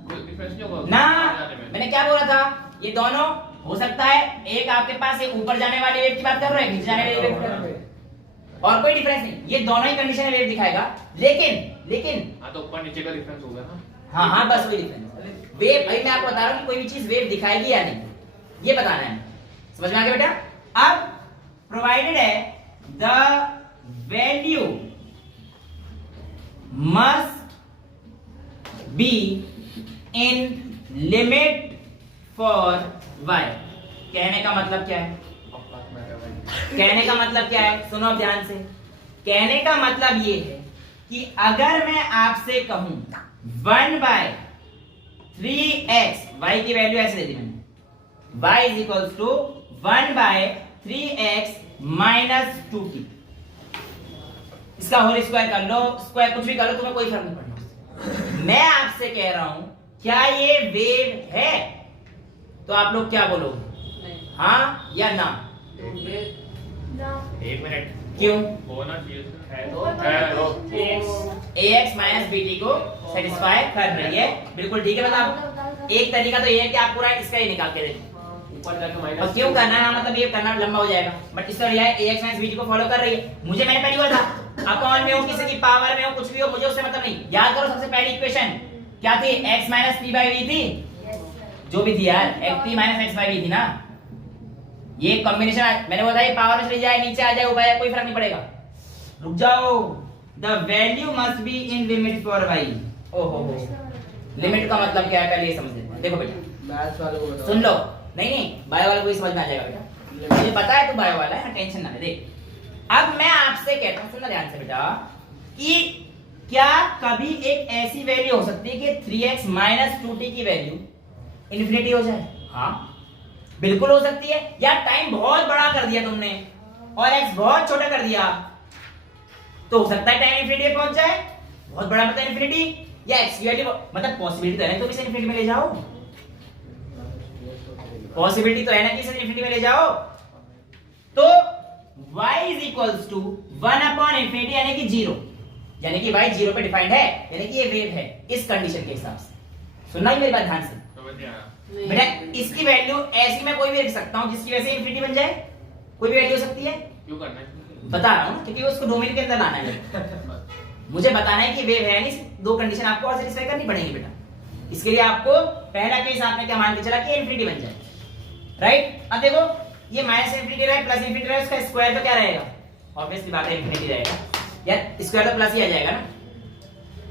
कोई डिफरेंस नहीं होगा ना। जाने में? मैंने क्या बोला था, ये दोनों हो सकता है, एक आपके पास एक ऊपर जाने वाली वेव की बात कर रहे हैं, नीचे जाने वाली वेव की बात कर रहे हैं, और कोई डिफरेंस नहीं, ये दोनों ही कंडीशन में वेव दिखाएगा। लेकिन हाँ, तो ऊपर नीचे का डिफरेंस होगा ना। हाँ बस वही डिफरेंस। वेव, अभी मैं आपको बता रहा हूँ कि कोई भी चीज वेव दिखाएगी या नहीं, ये बताना है। समझ में आ गया बेटा? अब प्रोवाइडेड है the value must be in limit for y। कहने का मतलब क्या है? कहने का मतलब क्या है? सुनो अब ध्यान से। कहने का मतलब ये है कि अगर मैं आपसे कहूं 1/3x, y की वैल्यू ऐसे दे दी मैंने, y is equals to 1/3x minus 2t, इसका होल स्क्वायर कर लो, स्क्वायर कुछ भी कर लो, तुम्हें कोई फर्क नहीं पड़ना। मैं आपसे कह रहा हूं क्या ये वेव है? तो आप लोग क्या बोलोगे, हाँ या ना? ना। एक मिनट, क्यों? होना चाहिए है तो ऊपर है तो ax माइनस bt को सेटिस्फाई कर रही है, बिल्कुल ठीक है। मतलब एक तरीका तो ये है कि आप पूरा इसका ही निकाल के देखो, ऊपर जाके और माइनस क्यों करना है, मतलब ये करना लंबा हो जाएगा, बट इसका ये है ax माइनस bt को फॉलो कर रही है। मुझे मैंने पहली बार था, अपॉन में हो, किसी की पावर में हो, कुछ भी हो, मुझे उससे मतलब नहीं। याद करो सबसे पहली इक्वेशन क्या थी, x minus p by v थी, जो भी थी यार, p minus x by v थी ना। ये कॉम्बिनेशन मैंने बोला ये पावर में चली जाए, नीचे आ जाए, ऊपर आए, कोई फर्क नहीं पड़ेगा। रुक जाओ, the value must be in limit for y। ओहो, लिमिट का मतलब क्या है पहले ये समझ लेते हैं। देखो बेटा, मैथ्स वालों को बताओ। सुन लो, नहीं बायो वाले को ही समझ में आ जाएगा बेटा, मुझे पता है तू बायो वाला है, टेंशन ना ले। देख अब मैं आपसे कहता हूँ, सुनना ध्यान से बेटा, कि क्या कभी एक ऐसी वैल्यू हो सकती है कि 3x माइनस 2t की वैल्यू इन्फिनिटी हो जाए? हाँ बिल्कुल हो सकती है। या टाइम बहुत बड़ा कर दिया तुमने और x बहुत छोटा कर दिया, तो हो सकता है टाइम इन्फिनिटी पे पहुंच जाए। बहुत बड़ा मतलब इन्फिनिटी, या x की वैल्यू मतलब पॉसिबिलिटी तो है ना, तो इसे इन्फिनिटी में ले जाओ, पॉसिबिलिटी तो है ना कि इसे इन्फिनिटी में ले जाओ। तो y is equals to 1 upon infinity, यानी कि 0, यानी कि y 0 पे डिफाइंड है, यानी कि ये वेव है इस कंडीशन के हिसाब से। सुनना ही मेरी बात ध्यान से। समझ नहीं आया। बेटा इसकी वैल्यू ऐसी मैं कोई भी रख सकता हूँ जिसकी वजह से इंफिनिटी बन जाए, कोई भी वैल्यू हो सकती है। क्यों करना है? बता रहा हूँ ना, क्योंकि उसको डोमेन के अंदर लाना है। मुझे बताना है कि वेव है नहीं, दो कंडीशन आपको और सेटिस्फाई करनी पड़ेगी बेटा। इसके लिए आपको पहला केस आपने क्या मान के चला कि इंफिनिटी बन जाए, राइट। अब देखो ये माइनस इंफिनिटी रहा है, प्लस इंफिनिटी रहा है, उसका स्क्वायर तो क्या रहेगा? ऑब्वियसली बात है इंफिनिटी रहेगा, या स्क्वायर तो प्लस ही आ जाएगा ना।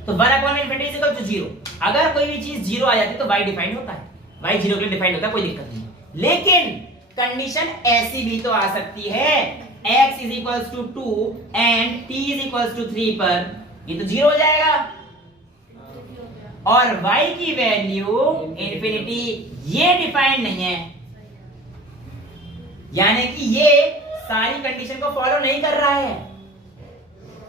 तो 1 upon infinity is equal to 0। अगर कोई भी चीज 0 आ जाती है तो y डिफाइंड होता है, y 0 के लिए डिफाइंड होता है, कोई दिक्कत नहीं। लेकिन कंडीशन ऐसी भी तो आ सकती है x is equals to 2 and t is equals to 3 पर ये तो 0 हो जाएगा, और y की वैल्यू इंफिनिटी ये डिफाइंड नहीं है, यानी कि ये सारी कंडीशन को फॉलो नहीं कर रहा है।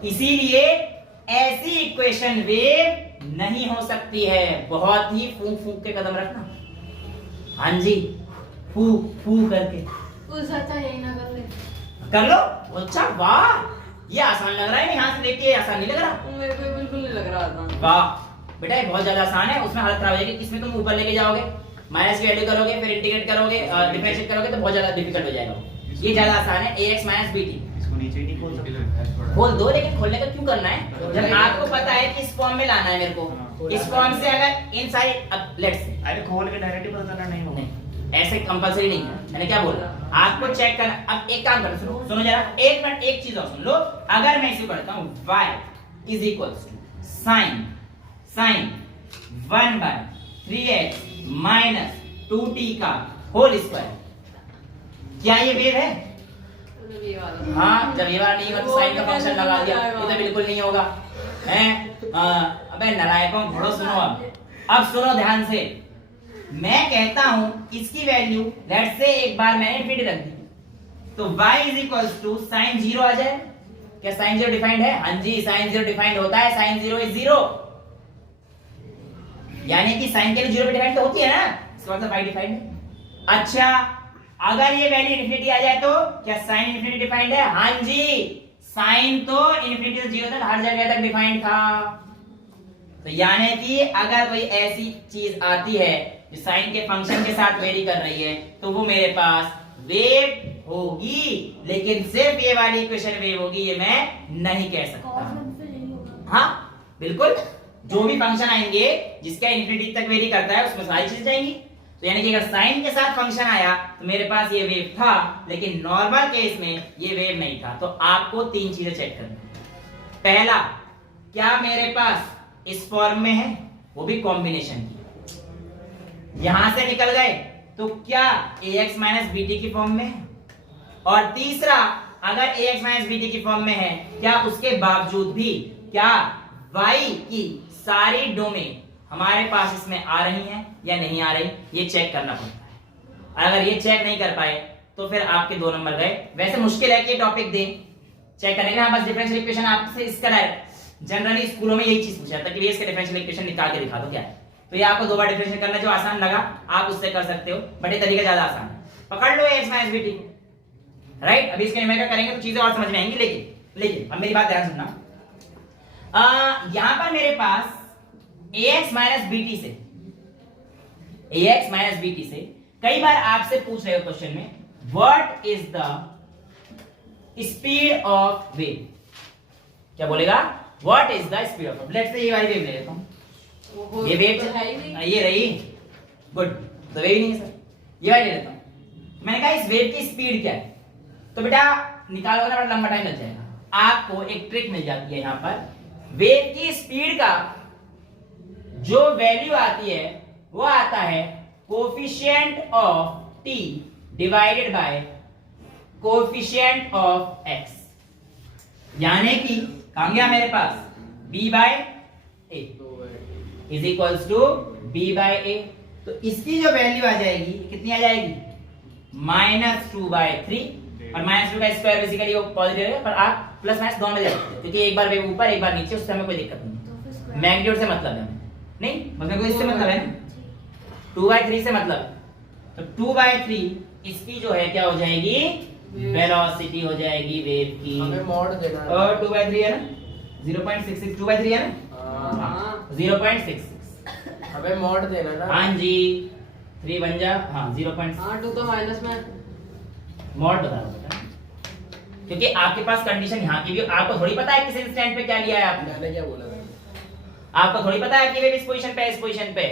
इसीलिए ऐसी इक्वेशन वेव नहीं हो सकती है। बहुत ही फूंक फूंक के कदम रखना, हाँ जी, फू फू करके उस अच्छा यही ना कर ले। कर लो। अच्छा वाह, ये आसान लग रहा है, यहाँ से देख के आसान नहीं लग रहा। मेरे को बिल्कुल नहीं लग रहा था। वाह बेटा ये बहुत ज्यादा आसान है, उसमें हालत खराब हो जाएगी। इसमें तुम ऊपर लेके जाओगे, माइनस की वैल्यू करोगे, फिर इंटीग्रेट करोगे, डिफरेंशिएट करोगे तो बहुत ज्यादा डिफिकल्ट हो जाएगा। ये ज्यादा आसान है, ax माइनस bt। इसको नीचे ही नहीं खोल सकते। खोल दो, लेकिन खोलने का क्यों करना है जब आपको पता है कि इस फॉर्म में लाना है मेरे को। इस फॉर्म से अगर इन सारी लेट्स अरे खोल के डायरेक्ट ही पता करना नहीं होगा। नहीं, ऐसे कंपलसरी नहीं है। मैंने क्या बोला, आपको चेक करना। अब एक काम करो, सुनो जरा, एक मिनट एक चीज और सुन लो। अगर मैं इसे पढ़ता हूं y is equals to sine 1/3x minus 2t का होल स्क्वायर, क्या ये वेव है? ये वाला। हाँ, जब ये बार नहीं होगा तो साइन का फंक्शन लगा दिया, ये तो बिल्कुल नहीं होगा। हैं? अबे नालायकों, घोड़ो सुनो। अब सुनो ध्यान से। मैं कहता हूं इसकी वैल्यू लेट्स से एक बार मैंने इंफिनिटी रख दी, तो y is equals to sine 0 आ जाए। क्या साइन 0 डिफाइंड है? हाँ जी, साइन 0 डिफाइंड होता है। साइन 0 इज 0, यानी कि साइन के लिए 0 पे डिफाइंड तो होती है ना, इसका मतलब y डिफाइंड है। अच्छा, अगर ये वैल्यू इन्फिनिटी आ जाए तो क्या साइन इन्फिनिटी डिफाइंड है? हाँ जी, साइन तो इन्फिनिटी से 0 तक हर जगह तक डिफाइंड था। तो यानी कि अगर कोई ऐसी चीज आती है जो साइन के फंक्शन के साथ वेरी कर रही है तो वो मेरे पास वेव होगी, लेकिन सिर्फ ये वाली इक्वेशन वेव होगी ये मैं नहीं कह सकता। हाँ बिल्कुल, जो भी फंक्शन आएंगे जिसका इन्फिनिटी तक वेरी करता है उसमें सारी चीजें जाएंगी। तो यानी कि अगर साइन के साथ फंक्शन आया तो मेरे पास ये वेव था, लेकिन नॉर्मल केस में ये वेव नहीं था। तो आपको तीन चीजें चेक करनी। पहला, क्या मेरे पास इस फॉर्म में है, वो भी कॉम्बिनेशन की, यहां से निकल गए तो क्या ax माइनस bt की फॉर्म में है। और तीसरा, अगर ax माइनस bt की फॉर्म में है, क्या उसके बावजूद भी क्या y की सारी डोमेन हमारे पास इसमें आ रही हैं या नहीं आ रही, ये चेक करना पड़ता है। अगर ये चेक नहीं कर पाए तो फिर आपके 2 नंबर गए। वैसे मुश्किल है कि टॉपिक दें चेक करने के लिए। बस डिफरेंशियल इक्वेशन आपसे इसका डायरेक्ट जनरली स्कूलों में यही चीज पूछा जाता है कि इसका डिफरेंशियल इक्वेशन निकाल के दिखा दो क्या है। तो ये आपको 2 बार डिफरेंशियल करना, जो आसान लगा आप उससे कर सकते हो, बट ये तरीका ज्यादा आसान है। पकड़ लो ax माइनस bt, राइट। अभी इसके न्यूमेरिकल करेंगे तो चीजें और समझ में आएंगी। लेकिन अब मेरी बात ध्यान सुनना। यहां पर मेरे पास ax माइनस bt से कई बार आपसे पूछ रहे हो क्वेश्चन में, what is the speed of wave. क्या बोलेगा? What is the speed of, let's say ये वाली वेव ले लेता हूं। ये वेव ये रही, गुड, तो वेव नहीं है सर, ये वाली ले लेता हूं। मैंने कहा इस वेव की स्पीड क्या है, तो बेटा निकालोगे ना बड़ा लंबा टाइम लग जाएगा। आपको एक ट्रिक मिल जाती है यहाँ पर, वेव की स्पीड का जो वैल्यू आती है वो आता है coefficient of t divided by coefficient of x, यानी कि कहां गया मेरे पास b by a is equals to b by a। तो इसकी जो वैल्यू आ जाएगी कितनी आ जाएगी? -2/3, और -2 का स्क्वायर बेसिकली वो पॉजिटिव है, पर आप प्लस माइनस दोनों में ले सकते हैं, क्योंकि एक बार वेव ऊपर एक बार नीचे, उससे हमें कोई दिक्कत नहीं। मैग्नीट्यूड से मतलब है नहीं, मतलब इससे मतलब है ना, 2/3 से मतलब, तो 2/3 इसकी जो है क्या हो जाएगी? वेलोसिटी हो जाएगी वेव की। हमें मॉड देना है। और 2/3 है ना, 0.66, 2/3 है ना, हाँ। 0.66। अबे मॉड देना ना। हाँ जी 3 बन जा, हाँ 0. हाँ 2 तो माइनस में। मॉड बता रहा हूँ बेटा। क्योंकि आपके पास कंडीशन यहाँ की भी, आपको थोड़ी पता है किस इंस्टेंट पे क्या लिया है आपने। मैंने क्या बोला था? आपको थोड़ी पता है कि वेव इस पोजीशन पे है, इस पोजीशन पे।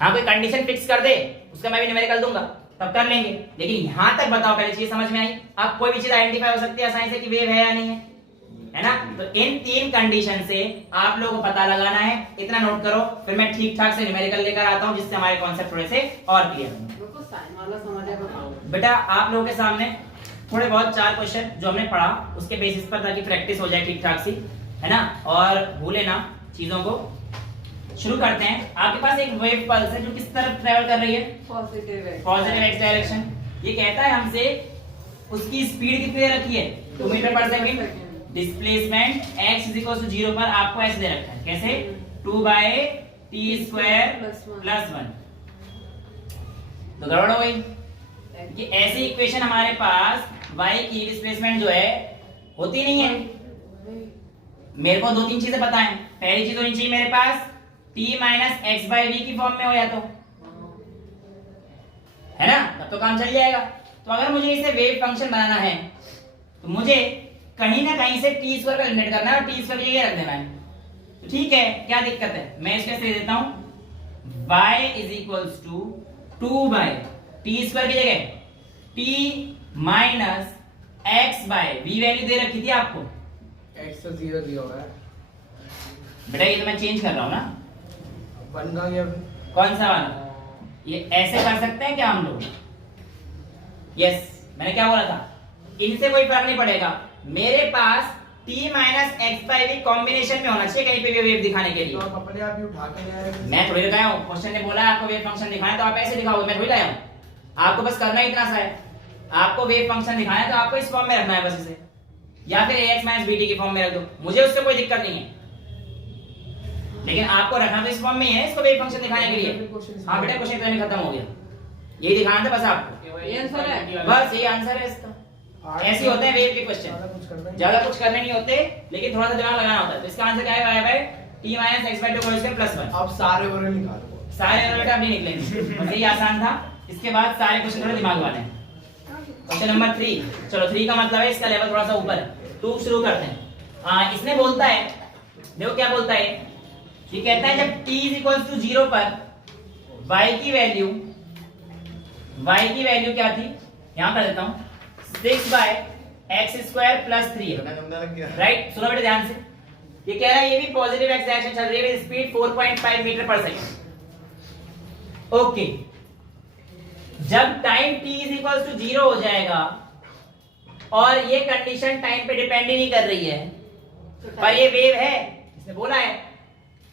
हाँ कोई कंडीशन फिक्स कर दे, उसका मैं भी न्यूमेरिकल दूंगा, तब कर लेंगे। लेकिन यहाँ तक बताओ, पहले चीज समझ में आई? आप कोई भी चीज आइडेंटिफाई हो सकती है आसानी से कि वेव है या नहीं है, है ना? तो इन 3 कंडीशन से आप लोगों को पता लगाना है, इतना नोट करो। फिर मैं ठीक ठाक से न्यूमेरिकल लेकर आता हूँ, जिससे हमारे कॉन्सेप्ट थोड़े से और क्लियर होंगे। मेरे को साइन वाला समझ है, बताओ। बेटा आप लोगों के सामने थोड़े बहुत 4 क्वेश्चन जो हमने पढ़ा उसके बेसिस पर, ताकि प्रैक्टिस हो जाए ठीक ठाक सी, है ना, और भूले ना चीजों को। शुरू करते हैं। आपके पास एक वेव पल्स है जो किस तरफ ट्रेवल कर रही है? पॉजिटिव है। Positive x direction. ये कहता है हमसे उसकी स्पीड कितनी दे रखी है? 2 मीटर पर सेकंड। डिस्प्लेसमेंट x = 0 पर आपको ऐसे दे रखा है, कैसे? 2/t² + 1। तो गड़बड़ हो गई कि ऐसी इक्वेशन हमारे पास y की डिस्प्लेसमेंट जो है होती नहीं है। मेरे को 2-3 चीजें पता है। पहली चीज होनी चाहिए मेरे पास t - x/v की फॉर्म में हो, या तो, है ना, तब तो काम चल जाएगा। तो अगर मुझे इसे वेव फंक्शन बनाना है तो मुझे कहीं ना कहीं से t² का एलिमिनेट करना है और t² की जगह रख देना है। तो ठीक है, क्या दिक्कत है? मैं इसके दे देता हूं y = 2/t² की जगह t - x/v वैल्यू दे रखी थी आपको। x तो 0 दिया हुआ है। बेटा ये तो मैं चेंज कर रहा हूं ना। 1 का क्या? कौन सा वाला? ये ऐसे कर सकते हैं क्या हम लोग? यस, मैंने क्या बोला था? इनसे कोई फर्क नहीं पड़ेगा। मेरे पास t - x/v कॉम्बिनेशन में होना चाहिए कहीं पे भी वेव दिखाने के लिए। तो आप अपने आप ही उठा के ले आए। मैं थोड़ी लगाया हूं, क्वेश्चन ने बोला है आपको वेव फंक्शन दिखाना है तो आप ऐसे दिखाओगे, मैं थोड़ी लाया हूं। आपको बस करना ही इतना सा है, आपको वेव फंक्शन दिखाना है तो आपको इस फॉर्म में रखना है बस इसे, या फिर ax - bt की फॉर्म में रख दो, मुझे उससे कोई दिक्कत नहीं है। लेकिन आपको रखना तो इस फॉर्म में ही है, इसको वेव फंक्शन दिखाने के लिए। हाँ बेटा क्वेश्चन टाइम खत्म हो गया, यही दिखाना था बस आपको। ये आंसर है? बस ये आंसर है इसका। ऐसे होते हैं वेव के क्वेश्चन, ज्यादा कुछ करने नहीं होते, लेकिन थोड़ा सा दिमाग लगाना होता है। तो इसका आंसर क्या है? t - x/2 + 1। अब सारे ओरल निकालो। सारे एरर बेटा अभी निकलेंगे, बस यही आसान था। इसके बाद सारे क्वेश्चन थोड़े दिमाग वाले हैं। क्वेश्चन नंबर 3, चलो 3 का मतलब है इसका लेवल थोड़ा सा ऊपर है। 2 शुरू करते हैं। इसने बोलता है, देखो क्या बोलता है, ये कहता है जब t = 0 पर y की वैल्यू क्या थी? यहां कर देता हूं 6/x² + 3 है, राइट? सुनो बेटा ध्यान से, ये कह रहा है ये भी पॉजिटिव एक्स डायरेक्शन चल रही है, स्पीड 4.5 मीटर पर सेकंड। ओके, जब टाइम t = 0 हो जाएगा और ये कंडीशन टाइम पे डिपेंड ही नहीं कर रही है, पर ये वेव है, इसने बोला है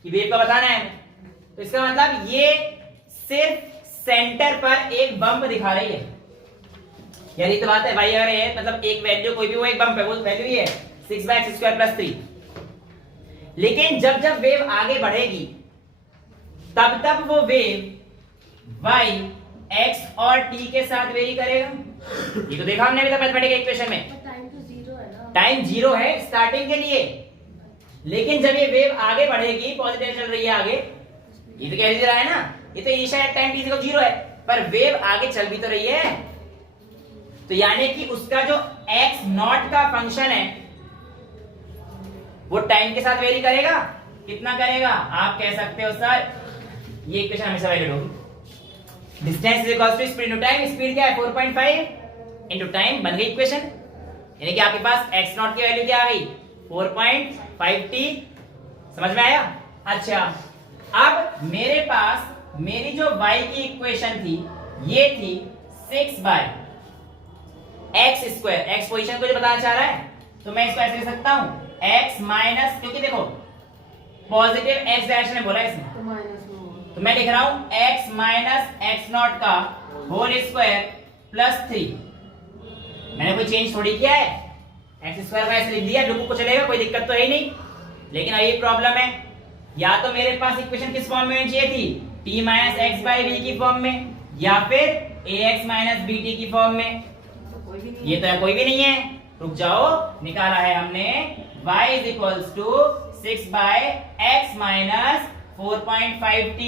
कि वेव का बताना है, तो इसका मतलब ये सिर्फ सेंटर पर एक बम्प दिखा रही है। यार ये तो बात है भाई, अगर ये मतलब एक वैल्यू कोई भी वो एक बम्प है, वो वैल्यू ये है 6/x² + 3। लेकिन जब जब वेव आगे बढ़ेगी तब तब वो वेव y, x और t के साथ वेरी करेगा। ये तो देखा हमने अभी तक मैथमेटिकल इक्वेशन में। टाइम तो 0 है ना। टाइम 0 है स्टार्टिंग के लिए, लेकिन जब ये वेव आगे बढ़ेगी, पॉजिटिव चल रही है आगे, ये तो कह दे रहा है ना, ये तो इनिशियल टाइम t = 0 है, पर वेव आगे चल भी तो रही है। तो यानी कि उसका जो x0 का फंक्शन है वो टाइम के साथ वेरी करेगा। कितना करेगा? आप कह सकते हो सर ये इक्वेशन हमेशा वैलिड होगी। Distance is equal to speed into time. Speed क्या है? 4.5 इनटू टाइम, बन गई इक्वेशन। यानी कि आपके पास x0 की वैल्यू क्या आ गई? 4.5t। समझ में आया? अच्छा, अब मेरे पास मेरी जो y की इक्वेशन थी ये थी 6/x²। x पोजीशन को जो बताना चाह रहा है, तो मैं इसको ऐसे लिख सकता हूं x माइनस, क्योंकि देखो पॉजिटिव x डायरेक्शन में बोला है इसने, तो माइनस में होगा। तो मैं लिख रहा हूं x माइनस x0 का होल स्क्वायर प्लस 3। मैंने कोई चेंज थोड़ी किया है, x² का ऐसे लिख दिया, लूप को चलेगा, कोई दिक्कत तो है ही नहीं। लेकिन अभी प्रॉब्लम है, या तो मेरे पास इक्वेशन किस फॉर्म में होनी चाहिए थी? t माइनस x/v की फॉर्म में, या फिर ax माइनस bt की फॉर्म में। तो कोई भी नहीं ये तो है, कोई भी नहीं है। रुक जाओ, निकाला है हमने y = 6/x - 4.5t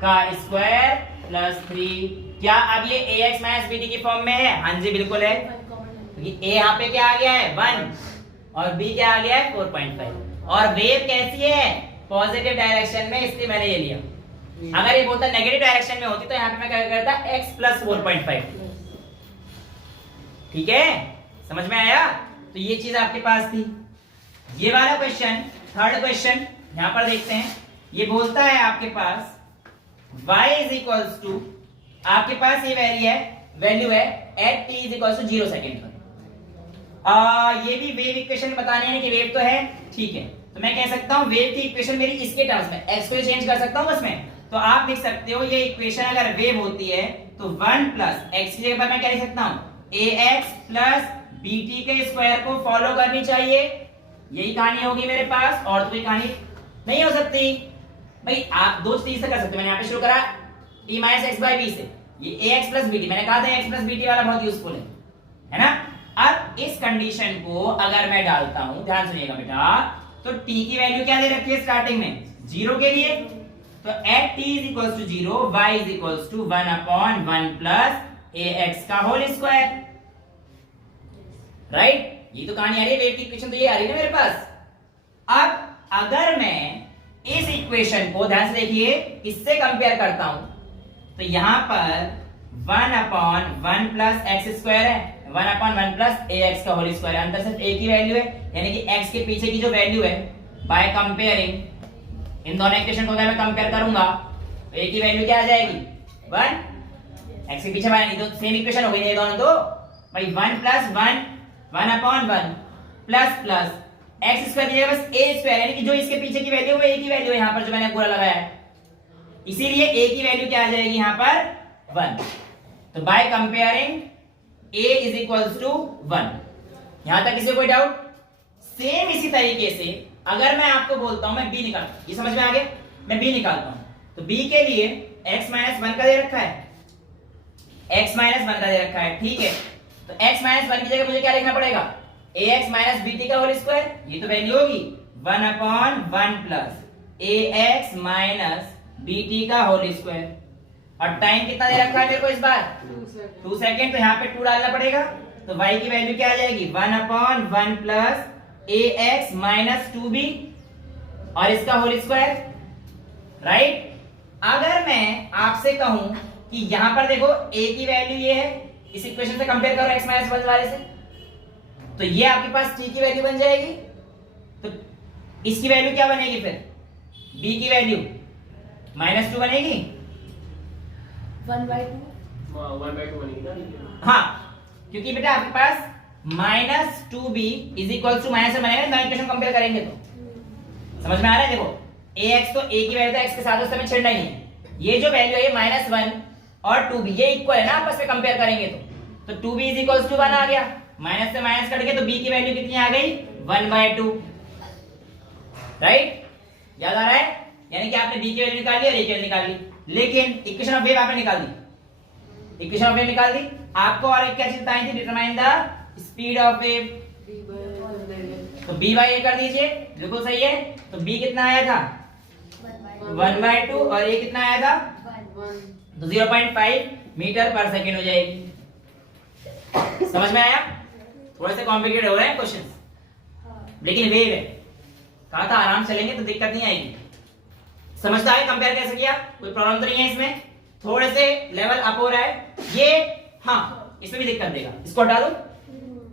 का स्क्वायर प्लस 3। क्या अब ये ax माइनस bt की फॉर्म में है? हाँ जी बिल्कुल है, क्योंकि a यहाँ पे क्या आ गया है 1 और b क्या आ गया है 4.5। और वेव कैसी है? पॉजिटिव डायरेक्शन में, इसलिए मैंने ये लिया। अगर ये बोलता नेगेटिव डायरेक्शन में होती तो यहाँ पे मैं क्या करता x प्लस 4.5। ठीक है, समझ में आया? तो ये चीज आपके पास थी। ये वाला क्वेश्चन, थर्ड क्वेश्चन यहां पर देखते हैं। ये बोलता है आपके पास y इज इक्वल्स टू, आपके पास ये वैल्यू है at t is equals to 0 second पर। ये भी वेव इक्वेशन बताने हैं कि वेव तो है, ठीक है। तो मैं कह सकता हूं वेव की इक्वेशन मेरी इसके टर्म्स में, x को चेंज कर सकता हूं उसमें। तो आप लिख सकते हो ये इक्वेशन अगर वेव होती है तो 1 प्लस x की जगह पर मैं क्या लिख सकता हूं? ax प्लस bt के स्क्वायर को फॉलो करनी चाहिए। यही कहानी होगी मेरे पास, और तो कोई कहानी नहीं हो सकती भाई। आप दो चीज से कर सकते हो। मैंने यहाँ पे शुरू करा t minus X by B से, ये ax प्लस bt, मैंने कहा था x प्लस bt वाला बहुत यूजफुल है ना। अब इस कंडीशन को अगर मैं डालता हूं, ध्यान सुनिएगा बेटा, तो t की वैल्यू क्या दे रखी है स्टार्टिंग में? 0 के लिए। तो at t is equals to 0, y is equals to 1 upon 1 plus ax का होल स्क्वायर, राइट। ये तो कहानी आ रही है, वेव की इक्वेशन तो ये आ रही है ना मेरे पास। अब अगर मैं इस इक्वेशन को ध्यान से देखिए इससे कंपेयर करता हूं, तो यहां पर 1 अपॉन 1 प्लस एक्स स्क्वायर है, 1 अपॉन 1 प्लस ax का होल स्क्वायर, अंदर सिर्फ a की वैल्यू है, यानी कि x के पीछे की जो वैल्यू है, बाय कंपेयरिंग इन दोनों इक्वेशन को अगर मैं कंपेयर करूंगा तो a की वैल्यू क्या आ जाएगी? 1। x के पीछे वाली तो सेम इक्वेशन हो गई ये दोनों, तो भाई 1 plus 1 upon 1 plus plus x square की जगह बस a स्क्वायर, यानी कि जो इसके पीछे की वैल्यू है वो a की वैल्यू है यहां पर जो मैंने पूरा लगाया है, इसीलिए a की वैल्यू क्या आ जाएगी यहां पर 1। तो by comparing a is equals to 1। यहां तक किसी को कोई डाउट? सेम इसी तरीके से अगर मैं आपको बोलता हूं मैं b निकालता हूं, ये समझ में आ गया? मैं b निकालता हूं, तो b के लिए x माइनस 1 का दे रखा है, x माइनस 1 का दे रखा है, ठीक है। तो x माइनस 1 की जगह मुझे क्या लिखना पड़ेगा? ax माइनस bt का होल स्क्वायर, ये तो वैल्यू होगी 1 upon 1 plus ax minus bt का होल स्क्वायर। और टाइम कितना दे रखा है मेरे को इस बार? 2 सेकेंड। तो यहाँ पे 2 डालना पड़ेगा, तो y की वैल्यू क्या आ जाएगी? 1 upon 1 plus ax minus 2b और इसका होल स्क्वायर, राइट। अगर मैं आपसे कहूं कि यहां पर देखो a की वैल्यू ये है, इस इक्वेशन से कंपेयर करो x माइनस 1 वाले से, तो ये आपके पास t की वैल्यू बन जाएगी। तो इसकी वैल्यू क्या बनेगी फिर? b की वैल्यू -2 बनेगी, 1/2 बनेगी ना। हाँ, क्योंकि बेटा आपके पास -2b is equal to minus बनेगा ना, इक्वेशन कंपेयर करेंगे तो समझ में आ रहा है? देखो ax तो a की वैल्यू तो x के साथ उससे में छेड़ना ही है, ये जो वैल्यू है -1 और 2b ये इक्वल है ना आपस में, कंपेयर करेंगे तो 2b इज इक्वल्स टू 1 आ गया, माइनस से माइनस कट गया, तो b की वैल्यू कितनी आ गई? 1/2, राइट। याद आ रहा है? यानी कि आपने b की वैल्यू निकाल ली और a की वैल्यू निकाल ली, लेकिन इक्वेशन ऑफ वेव आपने निकाल दी, इक्वेशन ऑफ वेव निकाल दी। आपको और एक क्या चीज बताई थी? Determine the speed of wave, तो b बाय a कर दीजिए, बिल्कुल सही है। तो b कितना आया था? 1/2 और a कितना आया था? तो 0.5 मीटर पर सेकेंड हो जाएगी। समझ में आया? थोड़े से कॉम्प्लिकेटेड हो रहे हैं क्वेश्चंस, लेकिन वेव है, कहा था आराम चलेंगे तो दिक्कत नहीं आएगी। समझता है कंपेयर कैसे किया? कोई प्रॉब्लम तो नहीं है इसमें? थोड़े से लेवल अप हो रहा है ये, हाँ इसमें भी दिक्कत देगा। इसको हटा दो,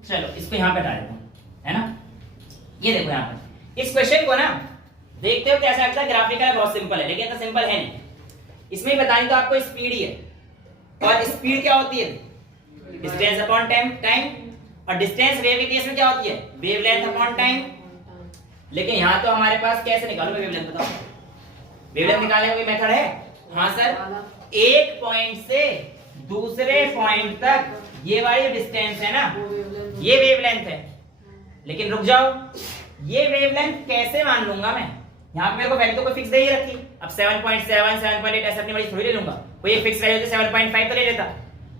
चलो इसको यहाँ पे हटा देता हूं, है ना। ये देखो यहाँ पर इस क्वेश्चन को ना देखते हो कैसा लगता है? ग्राफिकल है, बहुत सिंपल है, लेकिन इतना सिंपल है नहीं। इसमें बताएं तो आपको स्पीड ही है, और स्पीड क्या होती है? डिस्टेंस अपॉन टाइम, और डिस्टेंस वेव के केस में क्या होती है? Wavelength upon time. लेकिन यहां तो हमारे पास कैसे निकालो वेवलेंथ? बताओ, वेवलेंथ निकालने का कोई मेथड है? हाँ सर, एक पॉइंट से दूसरे पॉइंट तक ये वाली डिस्टेंस है ना, ये वेवलेंथ है। लेकिन रुक जाओ, ये वेवलेंथ कैसे मान लूंगा मैं? यहाँ पे मेरे को वैल्यू तो कोई फिक्स दे ही रखी, अब 7.7 7.8 ऐसे अपनी वाली थोड़ी ले लूंगा, कोई एक फिक्स वैल्यू होती 7.5 तो ले लेता।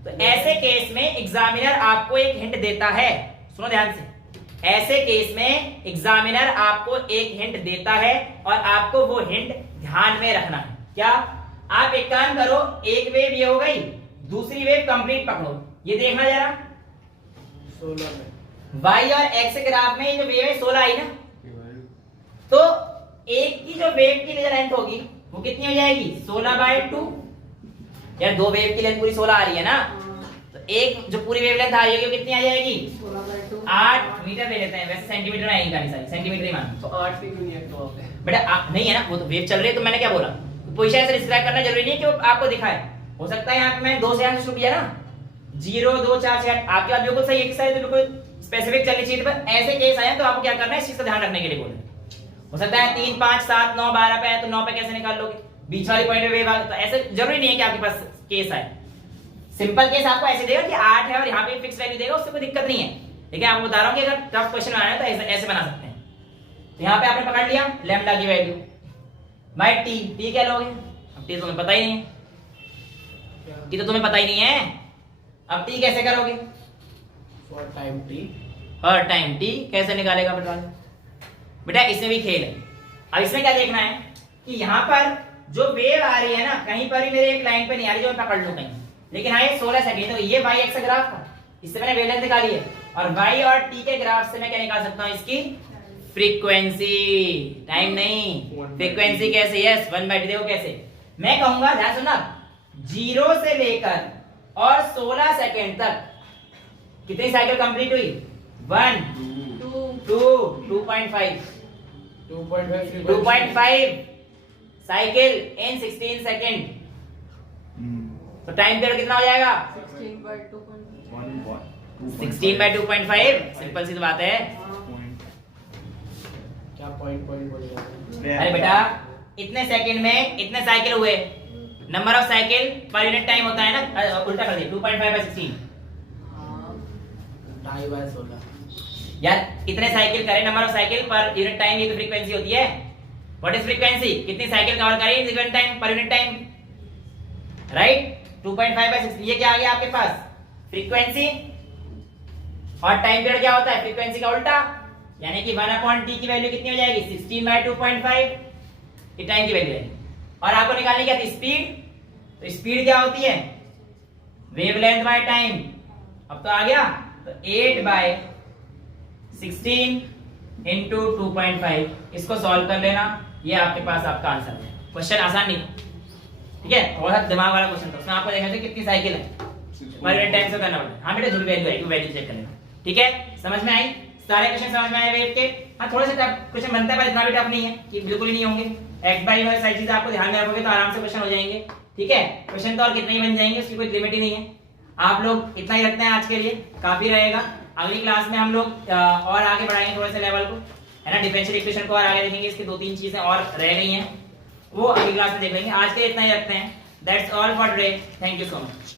तो ऐसे केस में एग्जामिनर आपको एक हिंट देता है, सुनो ध्यान से, ऐसे केस में एग्जामिनर आपको एक हिंट देता है और आपको वो हिंट ध्यान में रखना है। क्या? आप एक काम करो, एक वेव ये हो गई, दूसरी वेव कंप्लीट पकड़ो, ये देखना जरा 16 में y और x ग्राफ में ये जो वेव है 16 आई ना, तो एक की जो वेव की लेंथ होगी वो कितनी हो जाएगी 16/2। यार दो वेव की लेंथ पूरी 16 आ रही है ना, तो एक जो पूरी वेव लेंथ आ रही होगी वो कितनी आ जाएगी 16/2 8 मीटर ले लेते हैं, वैसे सेंटीमीटर में आएगी सारी, सेंटीमीटर ही मान तो 8 पे क्यों नहीं है तो पे? बेटा नहीं है ना, वो तो वेव चल रही है, तो मैंने क्या बोला, पोजीशन ऐसे डिस्क्राइब करना जरूरी नहीं है कि वो आपको दिखाए। हो सकता है यहाँ पे मैं 2 से शुरू किया ना, 0 2 4 6 आपकी बात बिल्कुल सही है कि सर बिल्कुल स्पेसिफिक चलनी चाहिए, पर ऐसे केस आए तो आपको क्या करना है, इस चीज का ध्यान रखने के लिए बोल रहे हैं। हो सकता है 3 5 7 9 12 पे है, तो 9 पे कैसे निकाल लोगे, बीच वाली पॉइंट पे वेव आ, तो ऐसे जरूरी नहीं है कि आपके पास केस आए। सिंपल केस आपको ऐसे देगा कि 8 है और यहाँ पे फिक्स वैल्यू देगा, उससे कोई दिक्कत नहीं है, लेकिन आपको बता रहा हूँ कि अगर टफ क्वेश्चन बनाना है तो ऐसे बना सकते हैं। तो यहाँ पे आपने पकड़ लिया लैम्डा की वैल्यू बाय टी क्या लोगे, अब टी तो तुम्हें पता ही नहीं है, टी तो तुम्हें पता ही नहीं है, अब टी कैसे करोगे, for time T her time T कैसे निकालेगा बेटा इसमें भी खेल है। अब इसमें क्या देखना है कि यहाँ पर जो वेव आ रही है ना, कहीं पर भी मेरे एक लाइन पे नहीं आ रही जो मैं पकड़ लूं कहीं, लेकिन हाँ ये 16 सेकंड, तो ये y एक्स ग्राफ था, इससे मैंने वेवलेंथ निकाली है, और y और t के ग्राफ से मैं क्या निकाल सकता हूँ, इसकी फ्रीक्वेंसी, टाइम नहीं, फ्रीक्वेंसी कैसे, यस 1/2। देखो कैसे मैं कहूंगा, ध्यान सुनना, 0 से लेकर और 16 सेकंड तक कितनी साइकिल कंप्लीट हुई, 1 2 2.5 साइकिल इन 16 सेकंड, तो टाइम पीरियड कितना हो जाएगा 16/2.5। सिंपल सी तो बात है। क्या पॉइंट बोलेगा? अरे बेटा इतने सेकंड में इतने साइकिल हुए, number of cycle per unit time होता है ना, उल्टा कर दिया 2.5/16 2.5/16 यार, इतने साइकिल करें, number of cycle per unit time, ये तो फ्रीक्वेंसी होती है। व्हाट इज फ्रीक्वेंसी, कितनी साइकिल कवर करें in given time per unit time, right 2.5/16। ये क्या आ गया आपके पास फ्रीक्वेंसी, और टाइम पीरियड क्या होता है फ्रीक्वेंसी का उल्टा, यानी कि 1/t की वैल्यू कितनी हो जाएगी 16/2.5, ये टाइम की वैल्यू है। और आपको निकालनी क्या थी स्पीड, तो स्पीड क्या होती है वेवलेंथ बाय टाइम, अब तो आ गया, तो 8/16 into 2.5, इसको सॉल्व कर लेना, ये आपके पास आपका आंसर है। क्वेश्चन आसान नहीं, ठीक है, थोड़ा सा दिमाग वाला क्वेश्चन था, उसमें आपको देखना चाहिए कितनी साइकिल है, पर यूनिट टाइम से करना पड़ेगा। हाँ बेटा जो वैल्यू है वो वैल्यू चेक कर लेना, ठीक है, समझ में आई, सारे क्वेश्चन समझ में आए वेव के। हाँ थोड़ा सा टफ क्वेश्चन बनता है पर इतना भी टफ नहीं है कि बिल्कुल ही नहीं होंगे, x बाई वाली सारी चीजें आपको ध्यान में रखोगे तो आराम से क्वेश्चन हो जाएंगे, ठीक है। क्वेश्चन तो और कितने ही बन जाएंगे, उसकी कोई लिमिट ही नहीं है। आप लोग इतना ही रखते हैं आज के लिए, काफी रहेगा। अगली क्लास में हम लोग और आगे बढ़ाएंगे थोड़े से लेवल को, है ना, डिफरेंशियल इक्वेशन को और आगे देखेंगे, इसकी 2-3 चीजें और रह गई हैं वो अगली क्लास में देख लेंगे। आज के लिए इतना ही रखते हैं, that's all for today, thank you so much.